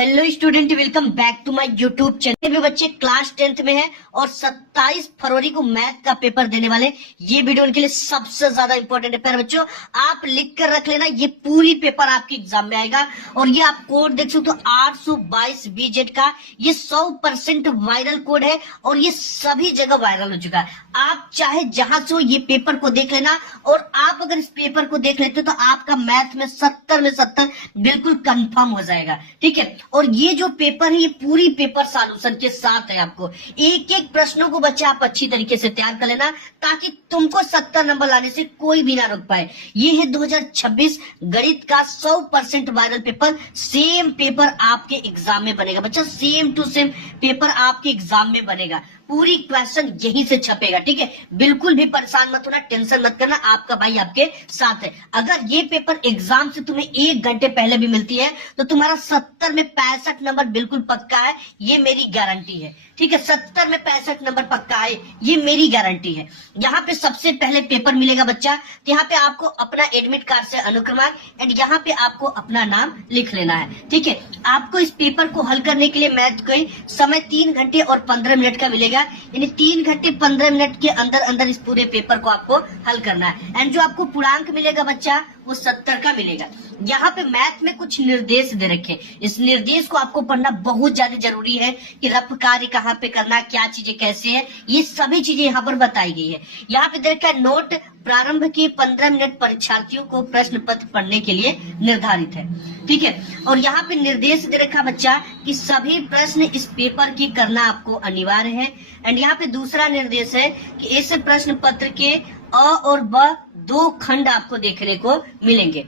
Hello student, welcome back to my YouTube channel. भी बच्चे class 10th में हैं और 27 फरवरी को मैथ का पेपर देने वाले। ये वीडियो उनके लिए सबसे ज्यादा इंपॉर्टेंट है। प्यारे बच्चों, आप लिख कर रख लेना, ये पूरी पेपर आपके एग्जाम में आएगा। और ये आप कोड देख सकते हो 822 BZ का। ये 100% वायरल कोड है और ये सभी जगह वायरल हो चुका है। आप चाहे जहां से हो ये पेपर को देख लेना, और आप अगर इस पेपर को देख लेते हो तो आपका मैथ में 70 में 70 बिल्कुल कंफर्म हो जाएगा। ठीक है, और ये जो पेपर है ये पूरी पेपर सॉल्यूशन के साथ है। आपको एक एक प्रश्नों को बच्चे आप अच्छी तरीके से तैयार कर लेना, ताकि तुमको 70 नंबर लाने से कोई भी ना रोक पाए। ये है 2026 गणित का 100% वायरल पेपर। सेम पेपर आपके एग्जाम में बनेगा बच्चा, सेम टू सेम पेपर आपके एग्जाम में बनेगा। पूरी क्वेश्चन यहीं से छपेगा। ठीक है, बिल्कुल भी परेशान मत होना, टेंशन मत करना, आपका भाई आपके साथ है। अगर ये पेपर एग्जाम से तुम्हें 1 घंटे पहले भी मिलती है तो तुम्हारा 70 में 65 नंबर बिल्कुल पक्का है, ये मेरी गारंटी है। ठीक है, 70 में 65 नंबर पक्का है, ये मेरी गारंटी है। यहाँ पे सबसे पहले पेपर मिलेगा बच्चा, तो यहाँ पे आपको अपना एडमिट कार्ड से अनुक्रमांक एंड यहाँ पे आपको अपना नाम लिख लेना है। ठीक है, आपको इस पेपर को हल करने के लिए मैथ का समय 3 घंटे और 15 मिनट का मिलेगा। यानी 3 घंटे 15 मिनट के अंदर अंदर इस पूरे पेपर को आपको हल करना है। एंड जो आपको पूर्णांक मिलेगा बच्चा वो 70 का मिलेगा। यहाँ पे मैथ में कुछ निर्देश दे रखे, इस निर्देश को आपको पढ़ना बहुत ज्यादा जरूरी है कि रफ कार्य कहाँ पे करना, क्या चीजें कैसे है, ये सभी चीजें यहाँ पर बताई गई है। यहाँ पे दे रखा है नोट, प्रारंभ के 15 मिनट परीक्षार्थियों को प्रश्न पत्र पढ़ने के लिए निर्धारित है। ठीक है, और यहाँ पे निर्देश दे रखा बच्चा कि सभी प्रश्न इस पेपर की करना आपको अनिवार्य है। एंड यहाँ पे दूसरा निर्देश है कि इस प्रश्न पत्र के अ और ब 2 खंड आपको देखने को मिलेंगे।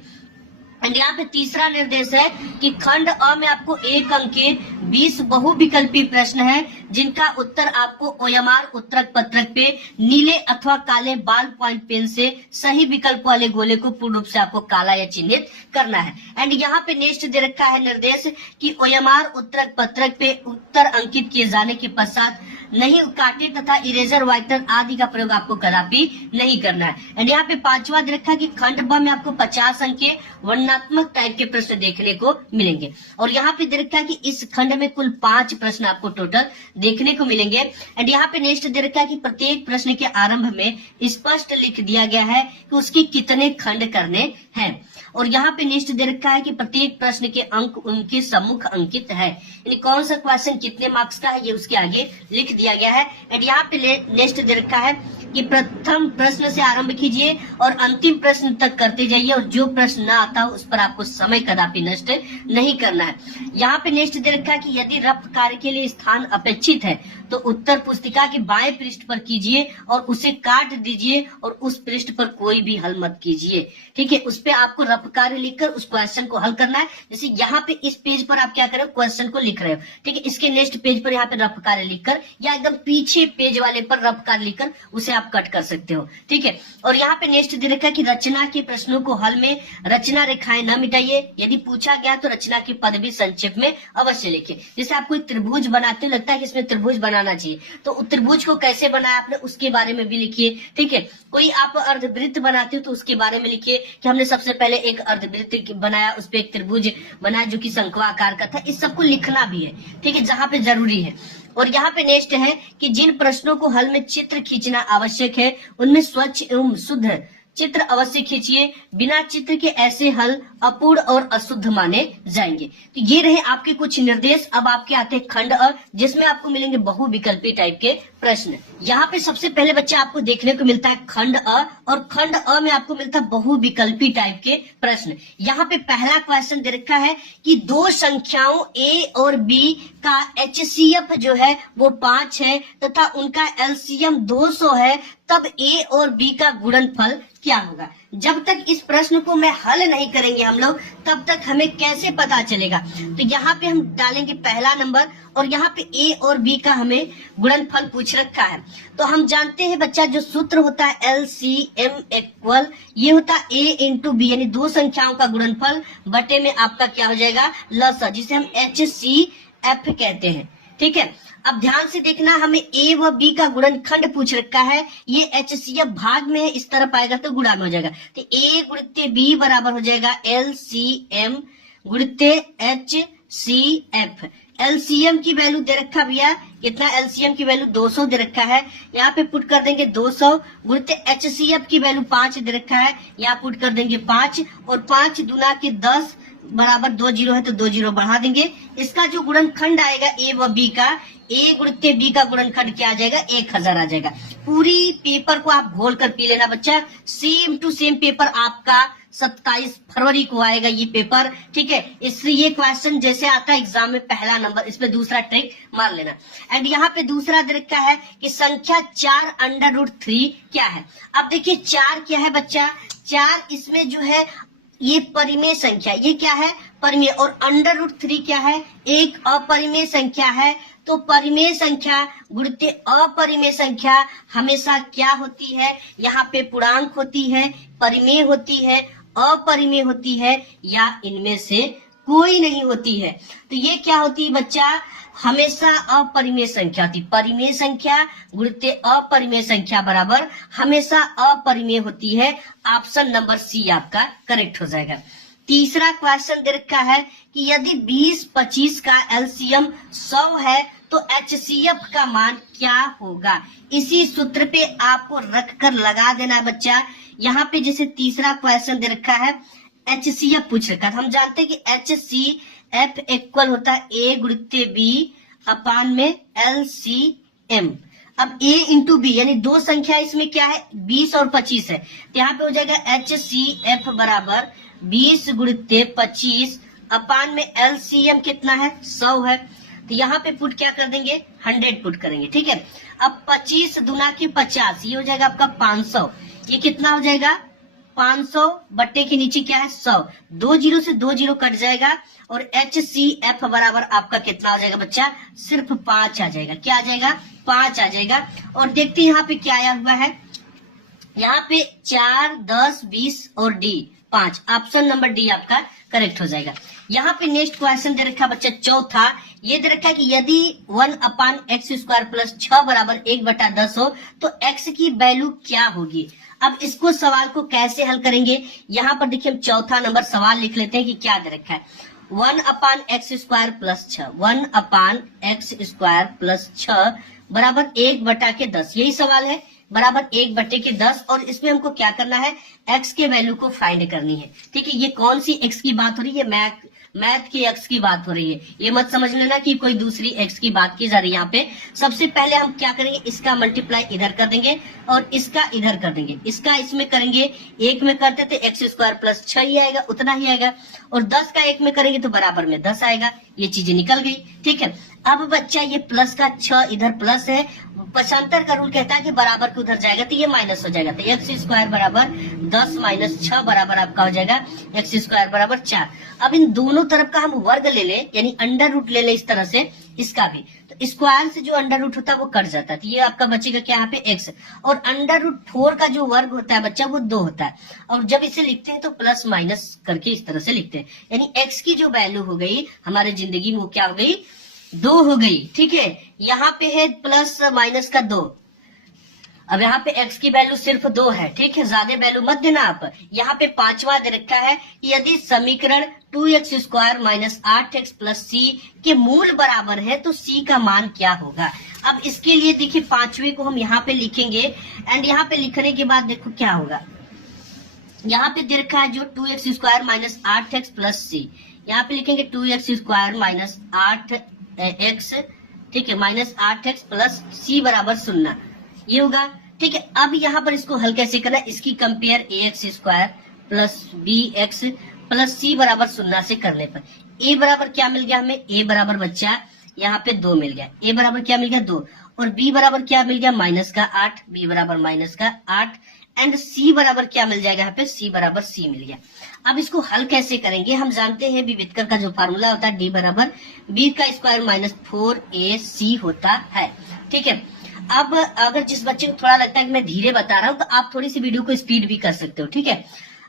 एंड यहाँ पे तीसरा निर्देश है कि खंड अ में आपको 1 अंक के 20 बहुविकल्पी प्रश्न है, जिनका उत्तर आपको ओएमआर उत्तरक पत्रक पे नीले अथवा काले बाल पॉइंट पेन से सही विकल्प वाले गोले को पूर्ण रूप से आपको काला या चिन्हित करना है। एंड यहाँ पे नेक्स्ट दे रखा है निर्देश कि ओएमआर उत्तरक पत्रक पे उत्तर अंकित किए जाने के पश्चात नहीं काटे तथा इरेजर वाइटनर आदि का प्रयोग आपको कदापि नहीं करना है। एंड यहाँ पे 5वां दे रखा है कि खंड ब में आपको 50 अंक के वर्णनात्मक टाइप के प्रश्न देखने को मिलेंगे। और यहाँ पे दे रखा है कि इस खंड में कुल 5 प्रश्न आपको टोटल देखने को मिलेंगे। एंड यहाँ पे नेक्स्ट दे रखा है कि प्रत्येक प्रश्न के आरंभ में स्पष्ट लिख दिया गया है कि उसके कितने खंड करने हैं। और यहाँ पे नेक्स्ट दे रखा है कि प्रत्येक प्रश्न के अंक उनके सम्मुख अंकित है, यानी कौन सा क्वेश्चन कितने मार्क्स का है ये उसके आगे लिख दिया गया है। एंड यहाँ पे नेक्स्ट दे रखा है कि प्रथम प्रश्न से आरंभ कीजिए और अंतिम प्रश्न तक करते जाइए, और जो प्रश्न ना आता हो उस पर आपको समय कदापि नष्ट नहीं करना है। यहाँ पे नेक्स्ट दे रखा है कि यदि रफ कार्य के लिए स्थान अपेक्षित है तो उत्तर पुस्तिका के बाएं पृष्ठ पर कीजिए और उसे काट दीजिए और उस पृष्ठ पर कोई भी हल मत कीजिए। ठीक है, उस पे आपको रफ कार्य लिखकर उस क्वेश्चन को हल करना है। जैसे यहाँ पे इस पेज पर आप क्या कर रहे हो, क्वेश्चन को लिख रहे हो। ठीक है, इसके नेक्स्ट पेज पर यहाँ पे रफ कार्य लिखकर या एकदम पीछे पेज वाले पर रफ कार्य लिखकर उसे आप कट कर सकते हो। ठीक है, और यहाँ पे नेक्स्ट दे रखा है कि रचना के प्रश्नों को हल में रचना रेखाएं न मिटाइए, यदि पूछा गया तो रचना के पद भी संक्षेप में अवश्य लिखिए। जैसे आप कोई त्रिभुज बनाते हो, लगता है कि इसमें त्रिभुज बनाना चाहिए, तो त्रिभुज को कैसे बनाया आपने उसके बारे में भी लिखिए। ठीक है, कोई आप अर्धवृत्त बनाते हो तो उसके बारे में लिखिए कि हमने सबसे पहले एक अर्धवृत्त बनाया, उस पर एक त्रिभुज बनाया जो कि शंक्वाकार का था। इस सबको लिखना भी है, ठीक है, जहां पे जरूरी है। और यहाँ पे नेक्स्ट है कि जिन प्रश्नों को हल में चित्र खींचना आवश्यक है उनमें स्वच्छ एवं शुद्ध चित्र अवश्य खींचिए, बिना चित्र के ऐसे हल अपूर्ण और अशुद्ध माने जाएंगे। तो ये रहे आपके कुछ निर्देश। अब आपके आते हैं खंड अ, जिसमें आपको मिलेंगे बहुविकल्पी टाइप के प्रश्न। यहाँ पे सबसे पहले बच्चा आपको देखने को मिलता है खंड अ, और खंड अ में आपको मिलता है बहुविकल्पी टाइप के प्रश्न। यहाँ पे पहला क्वेश्चन दे रखा है कि 2 संख्याओं ए और बी का HCF जो है वो 5 है तथा उनका LCM 200 है, तब ए और बी का गुणनफल क्या होगा। जब तक इस प्रश्न को मैं हल नहीं करेंगे हम लोग, तब तक हमें कैसे पता चलेगा। तो यहाँ पे हम डालेंगे पहला नंबर, और यहाँ पे ए और बी का हमें गुणनफल पूछ रखा है। तो हम जानते हैं बच्चा, जो सूत्र होता है LCM इक्वल, ये होता है A इंटू बी, यानी 2 संख्याओं का गुणनफल बटे में आपका क्या हो जाएगा, लसा, जिसे हम HCF कहते हैं। ठीक है, अब ध्यान से देखना, हमें ए व बी का गुणनखंड पूछ रखा है। ये HCF भाग में है, इस तरफ आएगा तो गुणा में हो जाएगा। तो ए गुणित बी बराबर हो जाएगा LCM गुणित सी एफ। एलसीएम की वैल्यू दे रखा भैया कितना, एलसीएम की वैल्यू 200 दे रखा है, यहाँ पे पुट कर देंगे 200 गुणित एचसीएफ की वैल्यू 5 दे रखा है, यहाँ पुट कर देंगे 5 और 5 दूना के 10 बराबर 2 जीरो है तो 2 जीरो बढ़ा देंगे। इसका जो गुणनखंड आएगा ए व बी का, ए गुणित बी का गुणनखंड क्या आ जाएगा, 1000 आ जाएगा। पूरी पेपर को आप घोल कर पी लेना बच्चा, सेम टू सेम पेपर आपका 27 फरवरी को आएगा ये पेपर, ठीक है। इसलिए ये क्वेश्चन जैसे आता है एग्जाम में पहला नंबर, इसमें दूसरा ट्रिक मार लेना। एंड यहाँ पे दूसरा दे रखा है कि संख्या 4 √3 क्या है। अब देखिए 4 क्या है बच्चा, 4 इसमें जो है ये परिमेय संख्या, ये क्या है परिमेय, और √3 क्या है, एक अपरिमेय संख्या है। तो परिमेय संख्या गुणित अपरिमेय संख्या हमेशा क्या होती है, यहाँ पे पूर्णांक होती है, परिमेय होती है, अपरिमेय होती है, या इनमें से कोई नहीं होती है। तो ये क्या होती है बच्चा, हमेशा अपरिमेय संख्या होती, परिमेय संख्या गुणित अपरिमेय संख्या बराबर हमेशा अपरिमेय होती है। ऑप्शन नंबर सी आपका करेक्ट हो जाएगा। तीसरा क्वेश्चन दे रखा है कि यदि 20-25 का एलसीएम 100 है तो एचसीएफ का मान क्या होगा। इसी सूत्र पे आपको रख कर लगा देना है बच्चा। यहाँ पे जैसे तीसरा क्वेश्चन दे रखा है एचसीएफ पूछ रखा है, हम जानते हैं कि एचसीएफ इक्वल होता है ए गुणित बी अपान में एलसीएम। अब a इंटू बी यानी दो संख्या इसमें क्या है 20 और 25 है, तो यहाँ पे हो जाएगा एचसीएफ बराबर 20 गुणित 25 अपान में एलसीएम कितना है 100 है, तो यहाँ पे पुट क्या कर देंगे 100 पुट करेंगे, ठीक है। अब 25 दूना की 50 ये हो जाएगा आपका 500, ये कितना हो जाएगा 500 बट्टे के नीचे क्या है 100, 2 जीरो से 2 जीरो कट जाएगा और एचसीएफ बराबर आपका कितना हो जाएगा बच्चा, सिर्फ 5 आ जाएगा। क्या आ जाएगा 5 आ जाएगा। और देखते हैं यहाँ पे क्या आया हुआ है, यहाँ पे 4, 10, 20 और डी 5, ऑप्शन नंबर डी आपका करेक्ट हो जाएगा। यहाँ पे नेक्स्ट क्वेश्चन दे रखा बच्चा चौथा, ये दे रखा है कि यदि 1/x² प्लस 6 बराबर 1/10 हो तो x की वैल्यू क्या होगी। अब इसको सवाल को कैसे हल करेंगे, यहाँ पर देखिए हम चौथा नंबर सवाल लिख लेते हैं कि क्या दे रखा है 1/x² प्लस 6, 1/x² प्लस 6 बराबर 1/10, यही सवाल है, बराबर 1/10। और इसमें हमको क्या करना है x के वैल्यू को फाइंड करनी है, ठीक है। ये कौन सी x की बात हो रही है, मैथ की x की बात हो रही है, ये मत समझ लेना कि कोई दूसरी x की बात की जा रही है। यहाँ पे सबसे पहले हम क्या करेंगे, इसका मल्टीप्लाई इधर कर देंगे और इसका इधर कर देंगे, इसका इसमें करेंगे, एक में करते थे x² प्लस 6 ही आएगा, उतना ही आएगा, और 10 का एक में करेंगे तो बराबर में 10 आएगा, ये चीजें निकल गई, ठीक है। अब बच्चा ये प्लस का 6 इधर प्लस है, पक्षांतर का रूल कहता है कि बराबर के उधर जाएगा तो ये माइनस हो जाएगा, तो x² बराबर 10 माइनस 6 बराबर आपका हो जाएगा x² बराबर 4। अब इन दोनों तरफ का हम वर्ग ले ले यानी अंडर रूट ले ले, इस तरह से इसका भी, तो स्क्वायर से जो अंडर रूट होता है वो कट जाता है, तो ये आपका बचेगा क्या यहाँ पे x, और √4 का जो वर्ग होता है बच्चा वो 2 होता है, और जब इसे लिखते हैं तो प्लस माइनस करके इस तरह से लिखते हैं, यानी x की जो वैल्यू हो गई हमारे जिंदगी में वो क्या हो गई 2 हो गई, ठीक है। यहाँ पे है प्लस माइनस का 2, अब यहाँ पे x की वैल्यू सिर्फ 2 है, ठीक है, ज्यादा वैल्यू मत देना आप। यहाँ पे पांचवा दे रखा है कि यदि समीकरण 2x² minus 8x plus c के मूल बराबर है तो c का मान क्या होगा। अब इसके लिए देखिए पांचवे को हम यहाँ पे लिखेंगे, एंड यहाँ पे लिखने के बाद देखो क्या होगा, यहाँ पे दे रखा है जो 2x² minus 8x plus c, यहाँ पे लिखेंगे 2x² माइनस 8x, ठीक है, माइनस 8x प्लस c बराबर 0, ये होगा, ठीक है। अब यहाँ पर इसको हल कैसे करना है, इसकी compare ax² plus bx plus c बराबर 0 से करने पर a बराबर क्या मिल गया हमें, a बराबर बच्चा यहाँ पे 2 मिल गया, a बराबर क्या मिल गया 2, और b बराबर क्या मिल गया माइनस का 8, b बराबर माइनस का 8, एंड c बराबर क्या मिल जाएगा यहाँ पे, c बराबर c मिल गया। अब इसको हल कैसे करेंगे, हम जानते हैं विविधकर का जो फार्मूला होता है d बराबर b² माइनस 4ac होता है, ठीक है। अब अगर जिस बच्चे को थोड़ा लगता है कि मैं धीरे बता रहा हूँ तो आप थोड़ी सी वीडियो को स्पीड भी कर सकते हो, ठीक है।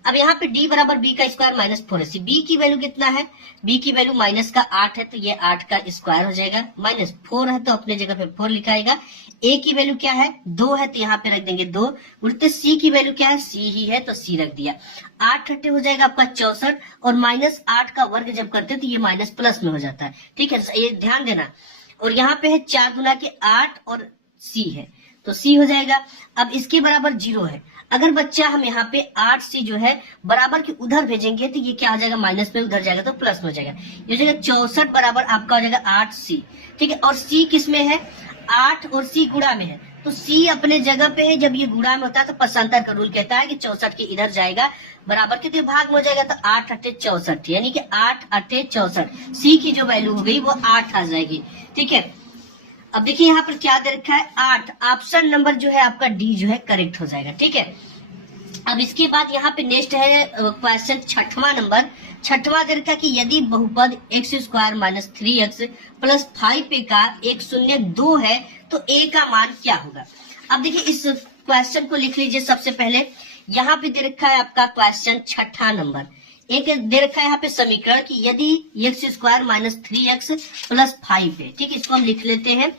अब यहाँ पे d बराबर b का स्क्वायर माइनस 4 है। b की वैल्यू कितना है, b की वैल्यू माइनस का 8 है, तो ये 8 का स्क्वायर हो जाएगा, माइनस 4 है तो अपने जगह पे 4 लिखाएगा। a की वैल्यू क्या है, 2 है, तो यहाँ पे रख देंगे 2। उल्टे c की वैल्यू क्या है, c ही है, तो c रख दिया। 8 8 हो जाएगा आपका 64, और माइनस 8 का वर्ग जब करते हैं तो ये माइनस प्लस में हो जाता है। ठीक है, ये ध्यान देना। और यहाँ पे है 4 गुना के 8 और c है, तो c हो जाएगा। अब इसके बराबर 0 है। अगर बच्चा हम यहाँ पे 8c जो है बराबर के उधर भेजेंगे तो ये क्या हो जाएगा, माइनस में, उधर जाएगा तो प्लस में हो जाएगा। ये हो जाएगा 64 बराबर आपका हो जाएगा 8c। ठीक है, और c किस में है, 8 और c गुणा में है, तो c अपने जगह पे है। जब ये गुणा में होता है तो पक्षांतर का रूल कहता है कि 64 के इधर जाएगा बराबर के, तो भाग में हो जाएगा, तो 8 8 64, यानी कि 8 8 64। c की जो वैल्यू हो गई वो 8 आ जाएगी। ठीक है, अब देखिए यहाँ पर क्या दे रखा है, 8। ऑप्शन नंबर जो है आपका डी जो है करेक्ट हो जाएगा। ठीक है, अब इसके बाद यहाँ पे नेक्स्ट है क्वेश्चन 6वां नंबर। 6वां दे रखा है कि यदि बहुपद x square minus 3x plus 5a का एक शून्य 2 है तो a का मान क्या होगा। अब देखिए इस क्वेश्चन को लिख लीजिए। सबसे पहले यहाँ पे दे रखा है आपका क्वेश्चन 6वां नंबर। एक दे रखा है यहाँ पे समीकरण कि यदि x square minus 3x plus 5 है। ठीक है, इसको हम लिख लेते हैं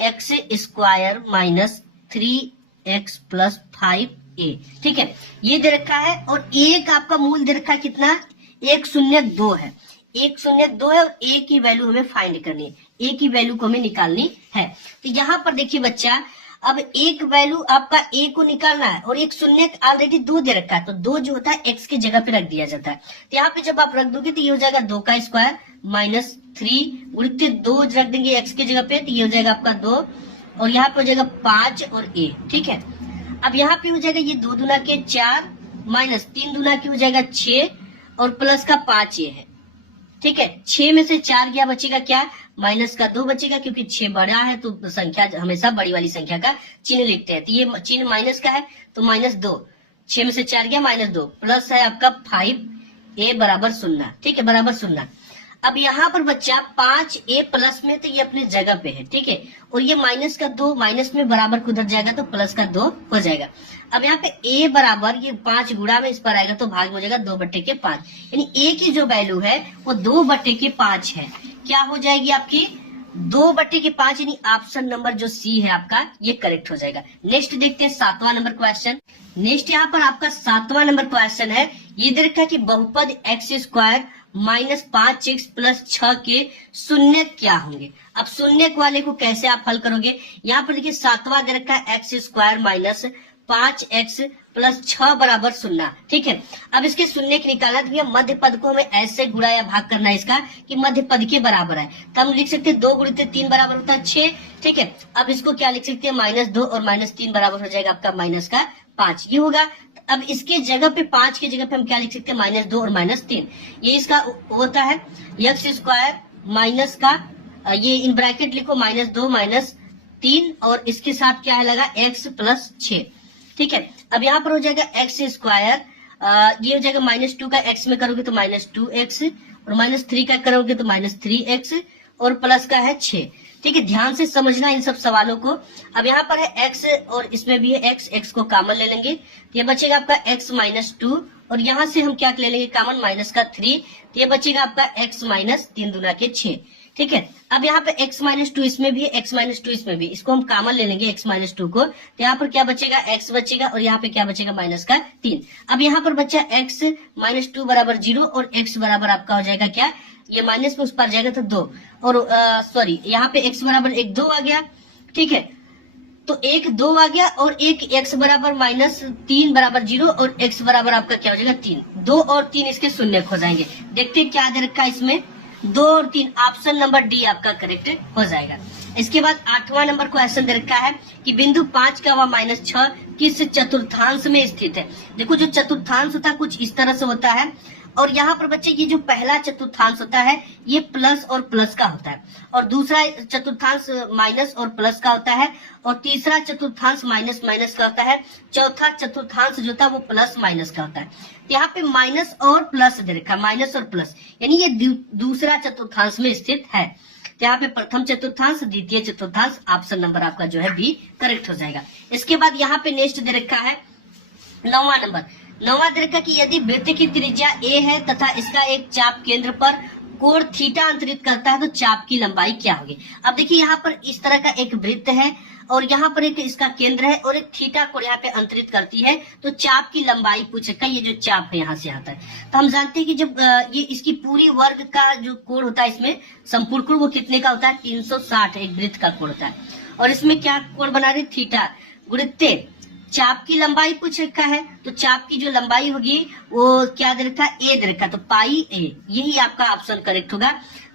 x square minus 3x plus 5a। ठीक है, ये दे रखा है, और एक आपका मूल दे रखा है कितना, 102 है। 102 है, और a की वैल्यू हमें फाइंड करनी है, a की वैल्यू को हमें निकालनी है। तो यहाँ पर देखिए बच्चा, अब एक वैल्यू आपका a को निकालना है, और एक शून्य ऑलरेडी 2 दे रखा है, तो 2 जो होता है x की जगह पे रख दिया जाता है। तो यहाँ पे जब आप रख दोगे तो ये हो जाएगा 2 का स्क्वायर माइनस 3 उड़ते 2 रख देंगे x की जगह पे, तो ये हो जाएगा आपका 2, और यहाँ पे हो जाएगा 5 और a। ठीक है, अब यहाँ पे हो जाएगा ये 2 दूना के 4 माइनस 3 दूना के हो जाएगा 6 और प्लस का 5a है। ठीक है, 6 में से 4 गया, बचेगा क्या, माइनस का 2 बचेगा, क्योंकि 6 बड़ा है तो संख्या हमेशा बड़ी वाली संख्या का चिन्ह लिखते हैं। तो ये चिन्ह माइनस का है तो माइनस 2, 6 में से 4 गया माइनस 2, प्लस है आपका 5a बराबर 0। ठीक है, बराबर 0। अब यहाँ पर बच्चा 5a प्लस में, तो ये अपने जगह पे है। ठीक है, और ये माइनस का 2 माइनस में बराबर को उधर जाएगा तो प्लस का 2 हो जाएगा। अब यहाँ पे a बराबर ये 5 गुणा में इस पर आएगा तो भाग में हो जाएगा 2/5, यानी a की जो वैल्यू है वो 2/5 है। क्या हो जाएगी आपकी 2/5, यानी ऑप्शन नंबर जो सी है आपका ये करेक्ट हो जाएगा। नेक्स्ट देखते हैं 7वां नंबर क्वेश्चन। नेक्स्ट यहाँ पर आपका 7वां नंबर क्वेश्चन है। ये दे रखा है कि बहुपद x square minus 5x plus 6 के शून्य क्या होंगे। अब शून्य वाले को कैसे आप हल करोगे, यहाँ पर देखिए 7वां दे रखा है x square minus 5x plus 6 बराबर 0। ठीक है, अब इसके शून्य की निकालना, तो मध्य पद को हमें ऐसे गुणा या भाग करना है इसका कि मध्य पद के बराबर है, तो हम लिख सकते हैं 2 गुणित 3 बराबर होता है 6। ठीक है, अब इसको क्या लिख सकते हैं, -2 और -3 बराबर हो जाएगा आपका माइनस का 5, ये होगा। अब इसके जगह पे 5 की जगह पे हम क्या लिख सकते हैं, -2 और -3। ये इसका होता है एक्स स्क्वायर माइनस का, ये इन ब्रैकेट लिखो -2 -3, और इसके साथ क्या है लगा x प्लस 6। ठीक है, अब यहाँ पर हो जाएगा एक्स स्क्वायर, ये हो जाएगा -2 का x में करोगे तो -2x, और -3 का करोगे तो -3x, और प्लस का है 6। ठीक है, ध्यान से समझना इन सब सवालों को। अब यहाँ पर है x और इसमें भी है x को कॉमन ले लेंगे, तो ये बचेगा आपका x -2, और यहाँ से हम क्या ले लेंगे कॉमन -3, तो ये बचेगा आपका x -3 दूना के 6। ठीक है, अब यहाँ पे x -2 इसमें भी है, x -2 इसमें भी, इसको हम कॉमन ले लेंगे x -2 को, तो यहाँ पर क्या बचेगा x बचेगा, और यहाँ पे क्या बचेगा -3। अब यहाँ पर बच्चा x -2 बराबर 0, और x बराबर आपका हो जाएगा क्या, ये माइनस में उस पर जाएगा तो 2, और सॉरी यहाँ पे x बराबर 1 2 आ गया। ठीक है, तो 1 2 आ गया, और एक x बराबर -3 बराबर 0, और x बराबर आपका क्या हो जाएगा 3। 2 और 3 इसके शून्य हो जाएंगे। देखते हैं क्या दे रखा है इसमें, 2 और 3, ऑप्शन नंबर डी आपका करेक्ट हो जाएगा। इसके बाद 8वां नंबर क्वेश्चन दे रखा है कि बिंदु 5 का -6 किस चतुर्थांश में स्थित है। देखो जो चतुर्थांश होता है कुछ इस तरह से होता है, और यहाँ पर बच्चे ये जो पहला चतुर्थांश होता है ये प्लस और प्लस का होता है, और दूसरा चतुर्थांश माइनस और प्लस का होता है, और तीसरा चतुर्थांश माइनस माइनस का होता है, चौथा चतुर्थांश जो होता है वो प्लस माइनस का होता है। तो यहाँ पे माइनस और प्लस दे रखा है, माइनस और प्लस, यानी ये दूसरा चतुर्थांश में स्थित है। तो यहाँ पे प्रथम चतुर्थांश, द्वितीय चतुर्थांश, ऑप्शन नंबर आपका जो है बी करेक्ट हो जाएगा। इसके बाद यहाँ पे नेक्स्ट दे रखा है 9वां नंबर। 9वां दे रखा कि यदि वृत्त की त्रिज्या a है तथा इसका एक चाप केंद्र पर कोण थीटा अंतरित करता है तो चाप की लंबाई क्या होगी। अब देखिए यहाँ पर इस तरह का एक वृत्त है और यहाँ पर एक इसका केंद्र है और एक थीटा कोण यहाँ पे अंतरित करती है, तो चाप की लंबाई पूछ रखा है। ये जो चाप है यहाँ से आता है, तो हम जानते हैं कि जब ये इसकी पूरी वर्ग का जो कोण होता है इसमें संपूर्ण कोण वो कितने का होता है 360 एक वृत्त का कोण होता है। और इसमें क्या कोण बना रहे थीटा गुणित चाप की लंबाई पूछ रखा है, तो चाप की जो लंबाई होगी वो क्या दे रखा है ए दे रखा है, तो पाई ए, यही आपका ऑप्शन करेक्ट होगा।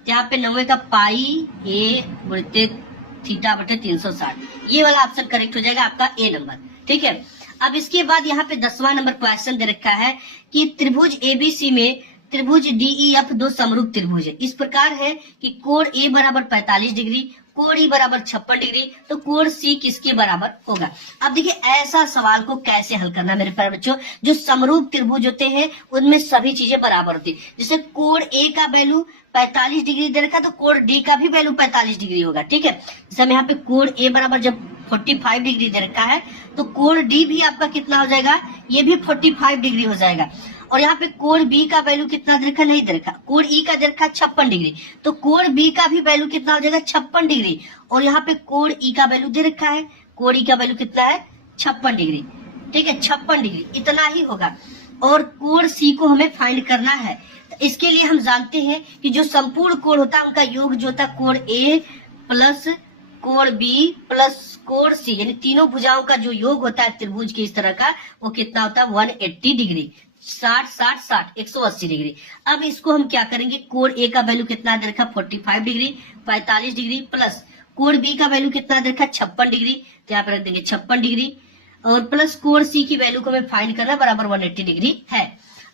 यहाँ पे 9वें का पाई ए गुणित थीटा बटे 360, ये वाला ऑप्शन करेक्ट हो जाएगा आपका ए नंबर। ठीक है, अब इसके बाद यहाँ पे 10वां नंबर क्वेश्चन दे रखा है कि त्रिभुज एबीसी में त्रिभुज डीईएफ दो समरूप त्रिभुज है। इस प्रकार है कि कोण ए बराबर 45 डिग्री, कोण ई बराबर 56 डिग्री, तो कोण सी किसके बराबर होगा। अब देखिए ऐसा सवाल को कैसे हल करना मेरे प्यारे बच्चों, जो समरूप त्रिभुज होते हैं उनमें सभी चीजें बराबर होती है। जैसे कोण ए का वैल्यू 45 डिग्री दे रखा तो कोण डी का भी वैल्यू 45 डिग्री होगा। ठीक है, जैसे हम यहाँ पे कोण ए बराबर जब 45 डिग्री दे रखा है तो कोण डी भी आपका कितना हो जाएगा, ये भी 45 डिग्री हो जाएगा। और यहाँ पे कोण बी का वैल्यू कितना दे रखा नहीं दे रखा, कोण ई का दे रखा 56 डिग्री, तो कोण बी का भी वैल्यू कितना हो जाएगा 56 डिग्री। और यहाँ पे कोण ई का वैल्यू दे रखा है, कोण ई का वैल्यू कितना है 56 डिग्री। ठीक है, 56 डिग्री इतना ही होगा। और कोण सी को हमें फाइंड करना है, तो इसके लिए हम जानते हैं कि जो संपूर्ण कोण होता है उनका योग जो होता है कोण ए प्लस कोण बी प्लस कोण सी, यानी तीनों भुजाओं का जो योग होता है त्रिभुज के इस तरह का वो कितना होता है 180 डिग्री, 60 60 60 180 डिग्री। अब इसको हम क्या करेंगे, कोण ए का वैल्यू कितना दे रखा 45 डिग्री 45 डिग्री प्लस कोण बी का वैल्यू कितना दे रखा 56 डिग्री, तो यहाँ पर रख देंगे 56 डिग्री और प्लस कोण सी की वैल्यू को हमें फाइंड करना बराबर 180 डिग्री है।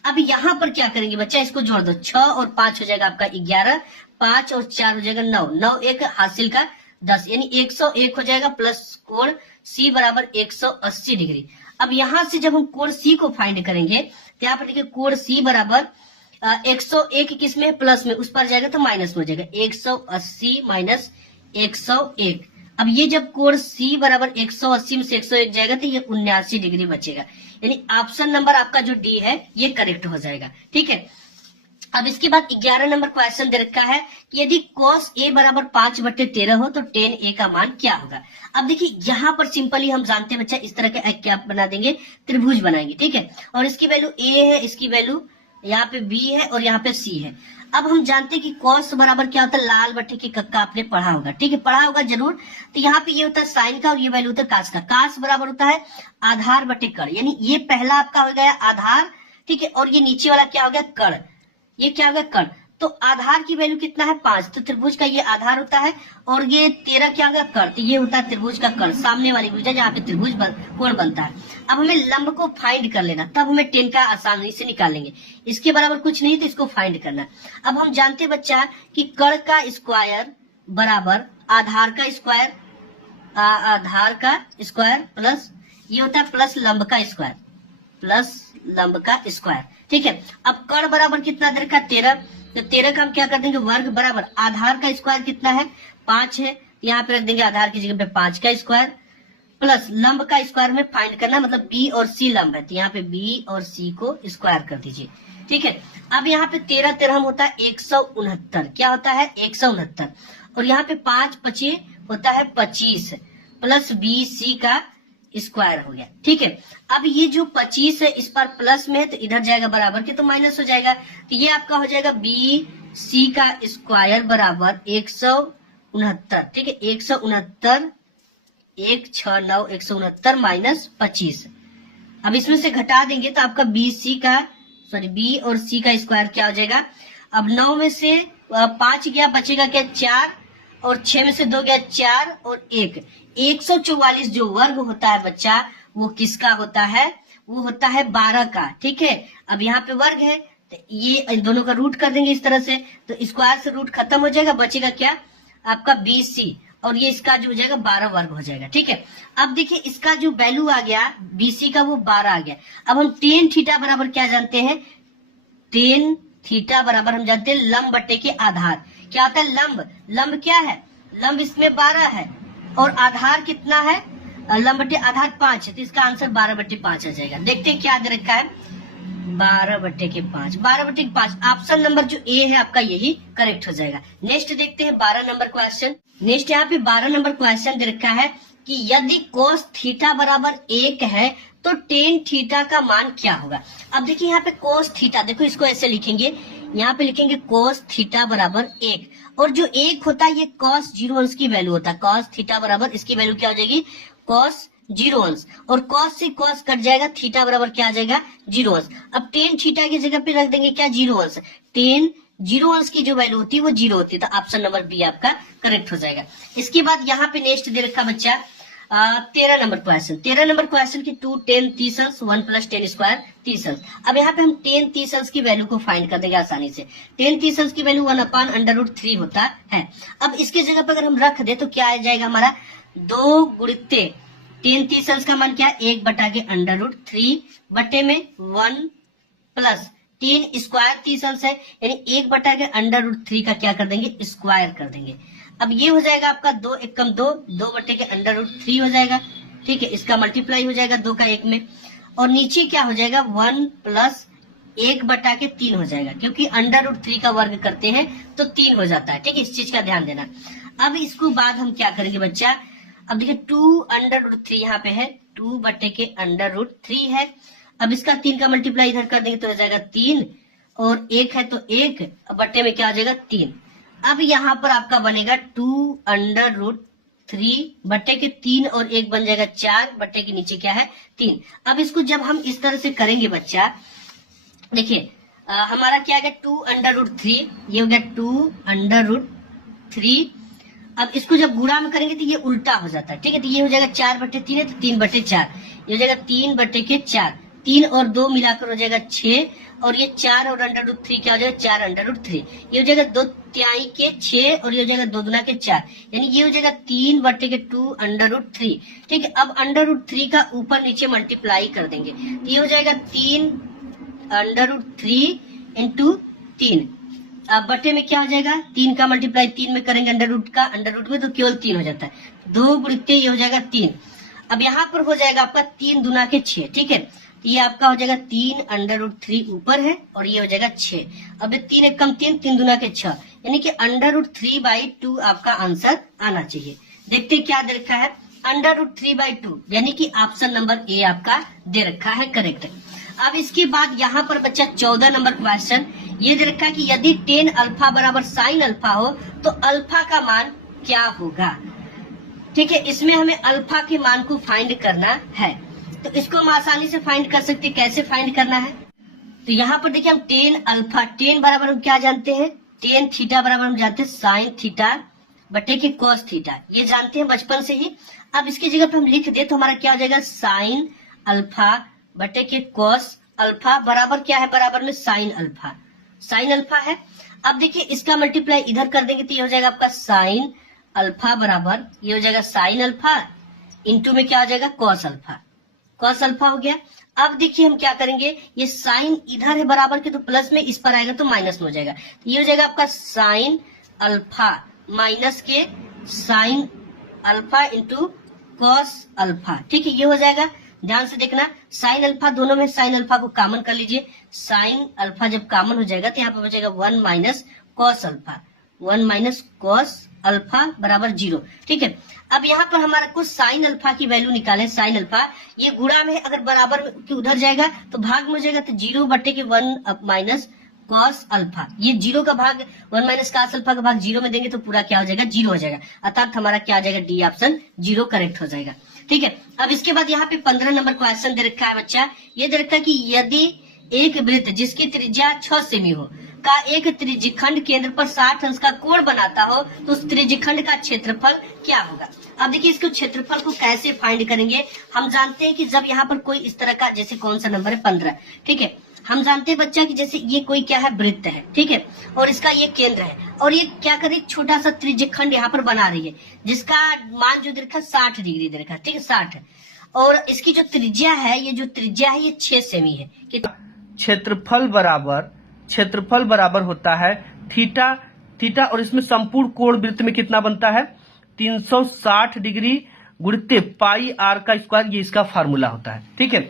अब यहाँ पर क्या करेंगे बच्चा, इसको जोड़ दो, 6 और 5 हो जाएगा आपका 11, 5 और 4 हो जाएगा 9, 9 एक हासिल का 10, यानी 101 हो जाएगा प्लस कोण सी बराबर 180 डिग्री। अब यहाँ से जब हम कोण सी को फाइंड करेंगे तो यहाँ पर देखिए कोण सी बराबर 101 किस में प्लस में, उस पर जाएगा तो माइनस में हो जाएगा 180 माइनस 101। अब ये जब कोण सी बराबर 180 में से 101 जाएगा तो ये 79 डिग्री बचेगा, यानी ऑप्शन नंबर आपका जो डी है ये करेक्ट हो जाएगा। ठीक है, अब इसके बाद 11 नंबर क्वेश्चन दे रखा है कि यदि cos a बराबर 5/13 हो तो tan a का मान क्या होगा। अब देखिए यहाँ पर सिंपली हम जानते हैं बच्चा, इस तरह का क्या बना देंगे, त्रिभुज बनाएंगे। ठीक है, और इसकी वैल्यू a है, इसकी वैल्यू यहाँ पे b है और यहाँ पे c है। अब हम जानते हैं कि cos बराबर क्या होता है, लाल बट्टे की कक्का आपने पढ़ा होगा। ठीक है, पढ़ा होगा जरूर। तो यहाँ पे ये होता है साइन का और ये वैल्यू होता है कास का। कास बराबर होता है आधार बटे कण, यानी ये पहला आपका हो गया आधार। ठीक है, और ये नीचे वाला क्या हो गया कण, ये क्या होगा कण। तो आधार की वैल्यू कितना है 5, तो त्रिभुज का ये आधार होता है और ये 13 क्या होगा कण, तो ये होता है त्रिभुज का कण, सामने वाली भुजा जहाँ पे त्रिभुज कोण बनता है। अब हमें लंब को फाइंड कर लेना, तब हमें tan का आसानी से निकाल लेंगे। इसके बराबर कुछ नहीं तो इसको फाइंड करना। अब हम जानते हैं बच्चा कि कण का स्क्वायर बराबर आधार का स्क्वायर, आधार का स्क्वायर प्लस ये होता है प्लस लंब का स्क्वायर, प्लस लंब का स्क्वायर। ठीक है, अब कण बराबर कितना दे रखा 13, तो 13 का हम क्या कर देंगे वर्ग बराबर आधार का स्क्वायर कितना है 5 है, यहाँ पे रख देंगे आधार की जगह पे 5 का स्क्वायर प्लस लंब का स्क्वायर में फाइंड करना, मतलब बी और सी लंब है तो यहाँ पे बी और सी को स्क्वायर कर दीजिए। ठीक है, अब यहाँ पे 13 13 होता है 169, क्या होता है 169, और यहाँ पे 5 5 होता है 25 प्लस बी सी का स्क्वायर हो गया। ठीक है, अब ये जो 25 है इस पर प्लस में है तो इधर जाएगा बराबर के तो माइनस हो जाएगा, तो ये आपका हो जाएगा बी सी का स्क्वायर बराबर 169। ठीक है, 169 169 169 माइनस 25। अब इसमें से घटा देंगे तो आपका बी और सी का स्क्वायर क्या हो जाएगा। अब 9 में से 5 गया, बचेगा क्या 4, और 6 में से 2 गया 4 और 1, 144 जो वर्ग होता है बच्चा वो किसका होता है, वो होता है 12 का। ठीक है, अब यहाँ पे वर्ग है तो ये इन दोनों का रूट कर देंगे इस तरह से, तो स्क्वायर से रूट खत्म हो जाएगा, बचेगा क्या आपका BC और ये इसका जो हो जाएगा 12 वर्ग हो जाएगा। ठीक है, अब देखिए इसका जो वैल्यू आ गया BC का वो 12 आ गया। अब हम tan थीटा बराबर क्या जानते हैं, tan थीटा बराबर हम जानते हैं लंब बट्टे के आधार। क्या होता है लंब, लंब क्या है, लंब इसमें 12 है और आधार कितना है, लंब बट्टे आधार 5 है, तो इसका आंसर 12/5 आ जाएगा। देखते हैं क्या दे रखा है, 12/5, 12/5। ऑप्शन नंबर जो ए है आपका यही करेक्ट हो जाएगा। नेक्स्ट देखते हैं 12 नंबर क्वेश्चन। नेक्स्ट यहाँ पे 12 नंबर क्वेश्चन दे रखा है कि यदि cos थीटा बराबर 1 है तो tan थीटा का मान क्या होगा। अब देखिए यहाँ पे cos थीटा, देखो इसको ऐसे लिखेंगे, यहाँ पे लिखेंगे cos थीटा बराबर 1, और जो 1 होता है ये cos 0 अंश की वैल्यू होता है। cos थीटा बराबर इसकी वैल्यू क्या हो जाएगी, cos 0 अंश, और cos से cos कट जाएगा, थीटा बराबर क्या आ जाएगा, 0 अंश। अब tan थीटा की जगह पे रख देंगे क्या, 0 अंश। tan 0 अंश की जो वैल्यू होती है वो 0 होती है, तो ऑप्शन नंबर बी आपका करेक्ट हो जाएगा। इसके बाद यहाँ पे नेक्स्ट दे रखा बच्चा 13 नंबर क्वेश्चन। 13 नंबर क्वेश्चन की 2 tan 30 अंश 1 + tan स्क्वायर 30 अंश। अब यहाँ पे हम tan 30 अंश की वैल्यू को फाइंड कर देंगे आसानी से। tan 30 अंश की वैल्यू 1/√3 होता है। अब इसके जगह पर अगर हम रख दे तो क्या आ जाएगा हमारा, 2 गुणित्ते tan 30 अंश का मान क्या, 1/√3 बटे में 1 प्लस tan स्क्वायर 30 अंश है, यानी 1/√3 का क्या कर देंगे, स्क्वायर कर देंगे। अब ये हो जाएगा आपका 2 × 1 = 2, 2/√3 हो जाएगा। ठीक है, इसका मल्टीप्लाई हो जाएगा 2 का 1 में, और नीचे क्या हो जाएगा 1 प्लस 1/3 हो जाएगा, क्योंकि √3 का वर्ग करते हैं तो 3 हो जाता है। ठीक है, इस चीज का ध्यान देना। अब इसको बाद हम क्या करेंगे बच्चा, अब देखिए 2√3 यहाँ पे है, 2/√3 है। अब इसका 3 का मल्टीप्लाई इधर कर देंगे तो हो जाएगा 3, और 1 है तो 1 बटे में क्या आ जाएगा 3। अब यहाँ पर आपका बनेगा 2√3 बटे के 3, और 1 बन जाएगा 4 बटे के नीचे क्या है 3। अब इसको जब हम इस तरह से करेंगे बच्चा, देखिए हमारा क्या है 2√3, ये हो गया 2√3। अब इसको जब गुणा में करेंगे तो ये उल्टा हो जाता है। ठीक है, तो ये हो जाएगा 4/3 है तो 3/4, ये हो जाएगा 3/4, 3 और 2 मिलाकर हो जाएगा 6, और ये 4 और √3 क्या हो जाएगा 4√3, ये हो जाएगा 2/3 के 6, और ये हो जाएगा 2 दूना के 4, यानी ये हो जाएगा 3/2√3। ठीक है, अब √3 का ऊपर नीचे मल्टीप्लाई कर देंगे तो ये हो जाएगा 3√3 × 3। अब बटे में क्या हो जाएगा, 3 का मल्टीप्लाई 3 में करेंगे अंडर रूट में तो केवल 3 हो जाता है, 2 गुणित ये हो जाएगा 3। अब यहाँ पर हो जाएगा आपका 3 दूना के 6। ठीक है, ये आपका हो जाएगा 3√3 ऊपर है, और ये हो जाएगा 6। अब 3 × 1 = 3, 3 दूना के 6, यानी कि √3/2 आपका आंसर आना चाहिए। देखते हैं क्या दे रखा है, √3/2, यानी कि ऑप्शन नंबर ए आपका दे रखा है करेक्ट। अब इसके बाद यहाँ पर बच्चा 14 नंबर क्वेश्चन ये दे रखा है कि यदि tan अल्फा बराबर sin अल्फा हो तो अल्फा का मान क्या होगा। ठीक है, इसमें हमें अल्फा के मान को फाइंड करना है, तो इसको हम आसानी से फाइंड कर सकते हैं। कैसे फाइंड करना है, तो यहाँ पर देखिए हम tan अल्फा, tan बराबर हम क्या जानते हैं, tan थीटा बराबर हम जानते हैं sin थीटा बटे के cos थीटा, ये जानते हैं बचपन से ही। अब इसकी जगह पे हम लिख दे तो हमारा क्या हो जाएगा, sin अल्फा बटे के cos अल्फा बराबर क्या है, बराबर में sin अल्फा, sin अल्फा है। अब देखिए इसका मल्टीप्लाई इधर कर देंगे तो ये हो जाएगा आपका sin अल्फा बराबर, ये हो जाएगा sin अल्फा इंटू में क्या हो जाएगा cos अल्फा, cos अल्फा हो गया। अब देखिए हम क्या करेंगे, ये साइन इधर है बराबर के तो प्लस में, इस पर आएगा तो माइनस में हो जाएगा, ये हो जाएगा आपका साइन अल्फा माइनस के sine alpha into cos alpha. ठीक है, ये हो जाएगा, ध्यान से देखना, साइन अल्फा दोनों में साइन अल्फा को कॉमन कर लीजिए, साइन अल्फा जब कॉमन हो जाएगा तो यहाँ पे बचेगा 1 minus cos alpha, 1 minus cos alpha बराबर 0। ठीक है, अब यहाँ पर हमारा को साइन अल्फा की वैल्यू निकाले, साइन अल्फा ये गुणा में है, अगर बराबर के उधर जाएगा तो भाग में हो जाएगा, तो 0 बटे के 1 माइनस कॉस अल्फा, ये 0 का भाग 1 माइनस कॉस अल्फा का भाग 0 में देंगे तो पूरा क्या हो जाएगा, 0 हो जाएगा, अर्थात हमारा क्या आ जाएगा, डी ऑप्शन 0 करेक्ट हो जाएगा। ठीक है, अब इसके बाद यहाँ पे 15 नंबर क्वेश्चन दे रखा है बच्चा, ये दे रखा है कि यदि एक वृत्त जिसकी त्रिज्या 6 सेमी हो का एक त्रिज्यखंड केंद्र पर 60 अंश का कोण बनाता हो तो उस त्रिज्यखंड का क्षेत्रफल क्या होगा। अब देखिए इसको क्षेत्रफल को कैसे फाइंड करेंगे, हम जानते हैं कि जब यहाँ पर कोई इस तरह का, जैसे कौन सा नंबर है 15, ठीक है, हम जानते हैं बच्चा कि जैसे ये कोई क्या है, वृत्त है, ठीक है, और इसका ये केंद्र है, और ये क्या करे, एक छोटा सा त्रिज्यखंड यहाँ पर बना रही है जिसका मान जो दे रखा 60 डिग्री दे रखा, ठीक है 60 है, और इसकी जो त्रिज्या है, ये जो त्रिज्या है ये 6 सेमी है। क्षेत्रफल बराबर होता है थीटा, और इसमें संपूर्ण कोण वृत्त में कितना बनता है, 360 डिग्री गुणित पाई r का स्क्वायर, ये इसका फार्मूला होता है। ठीक है,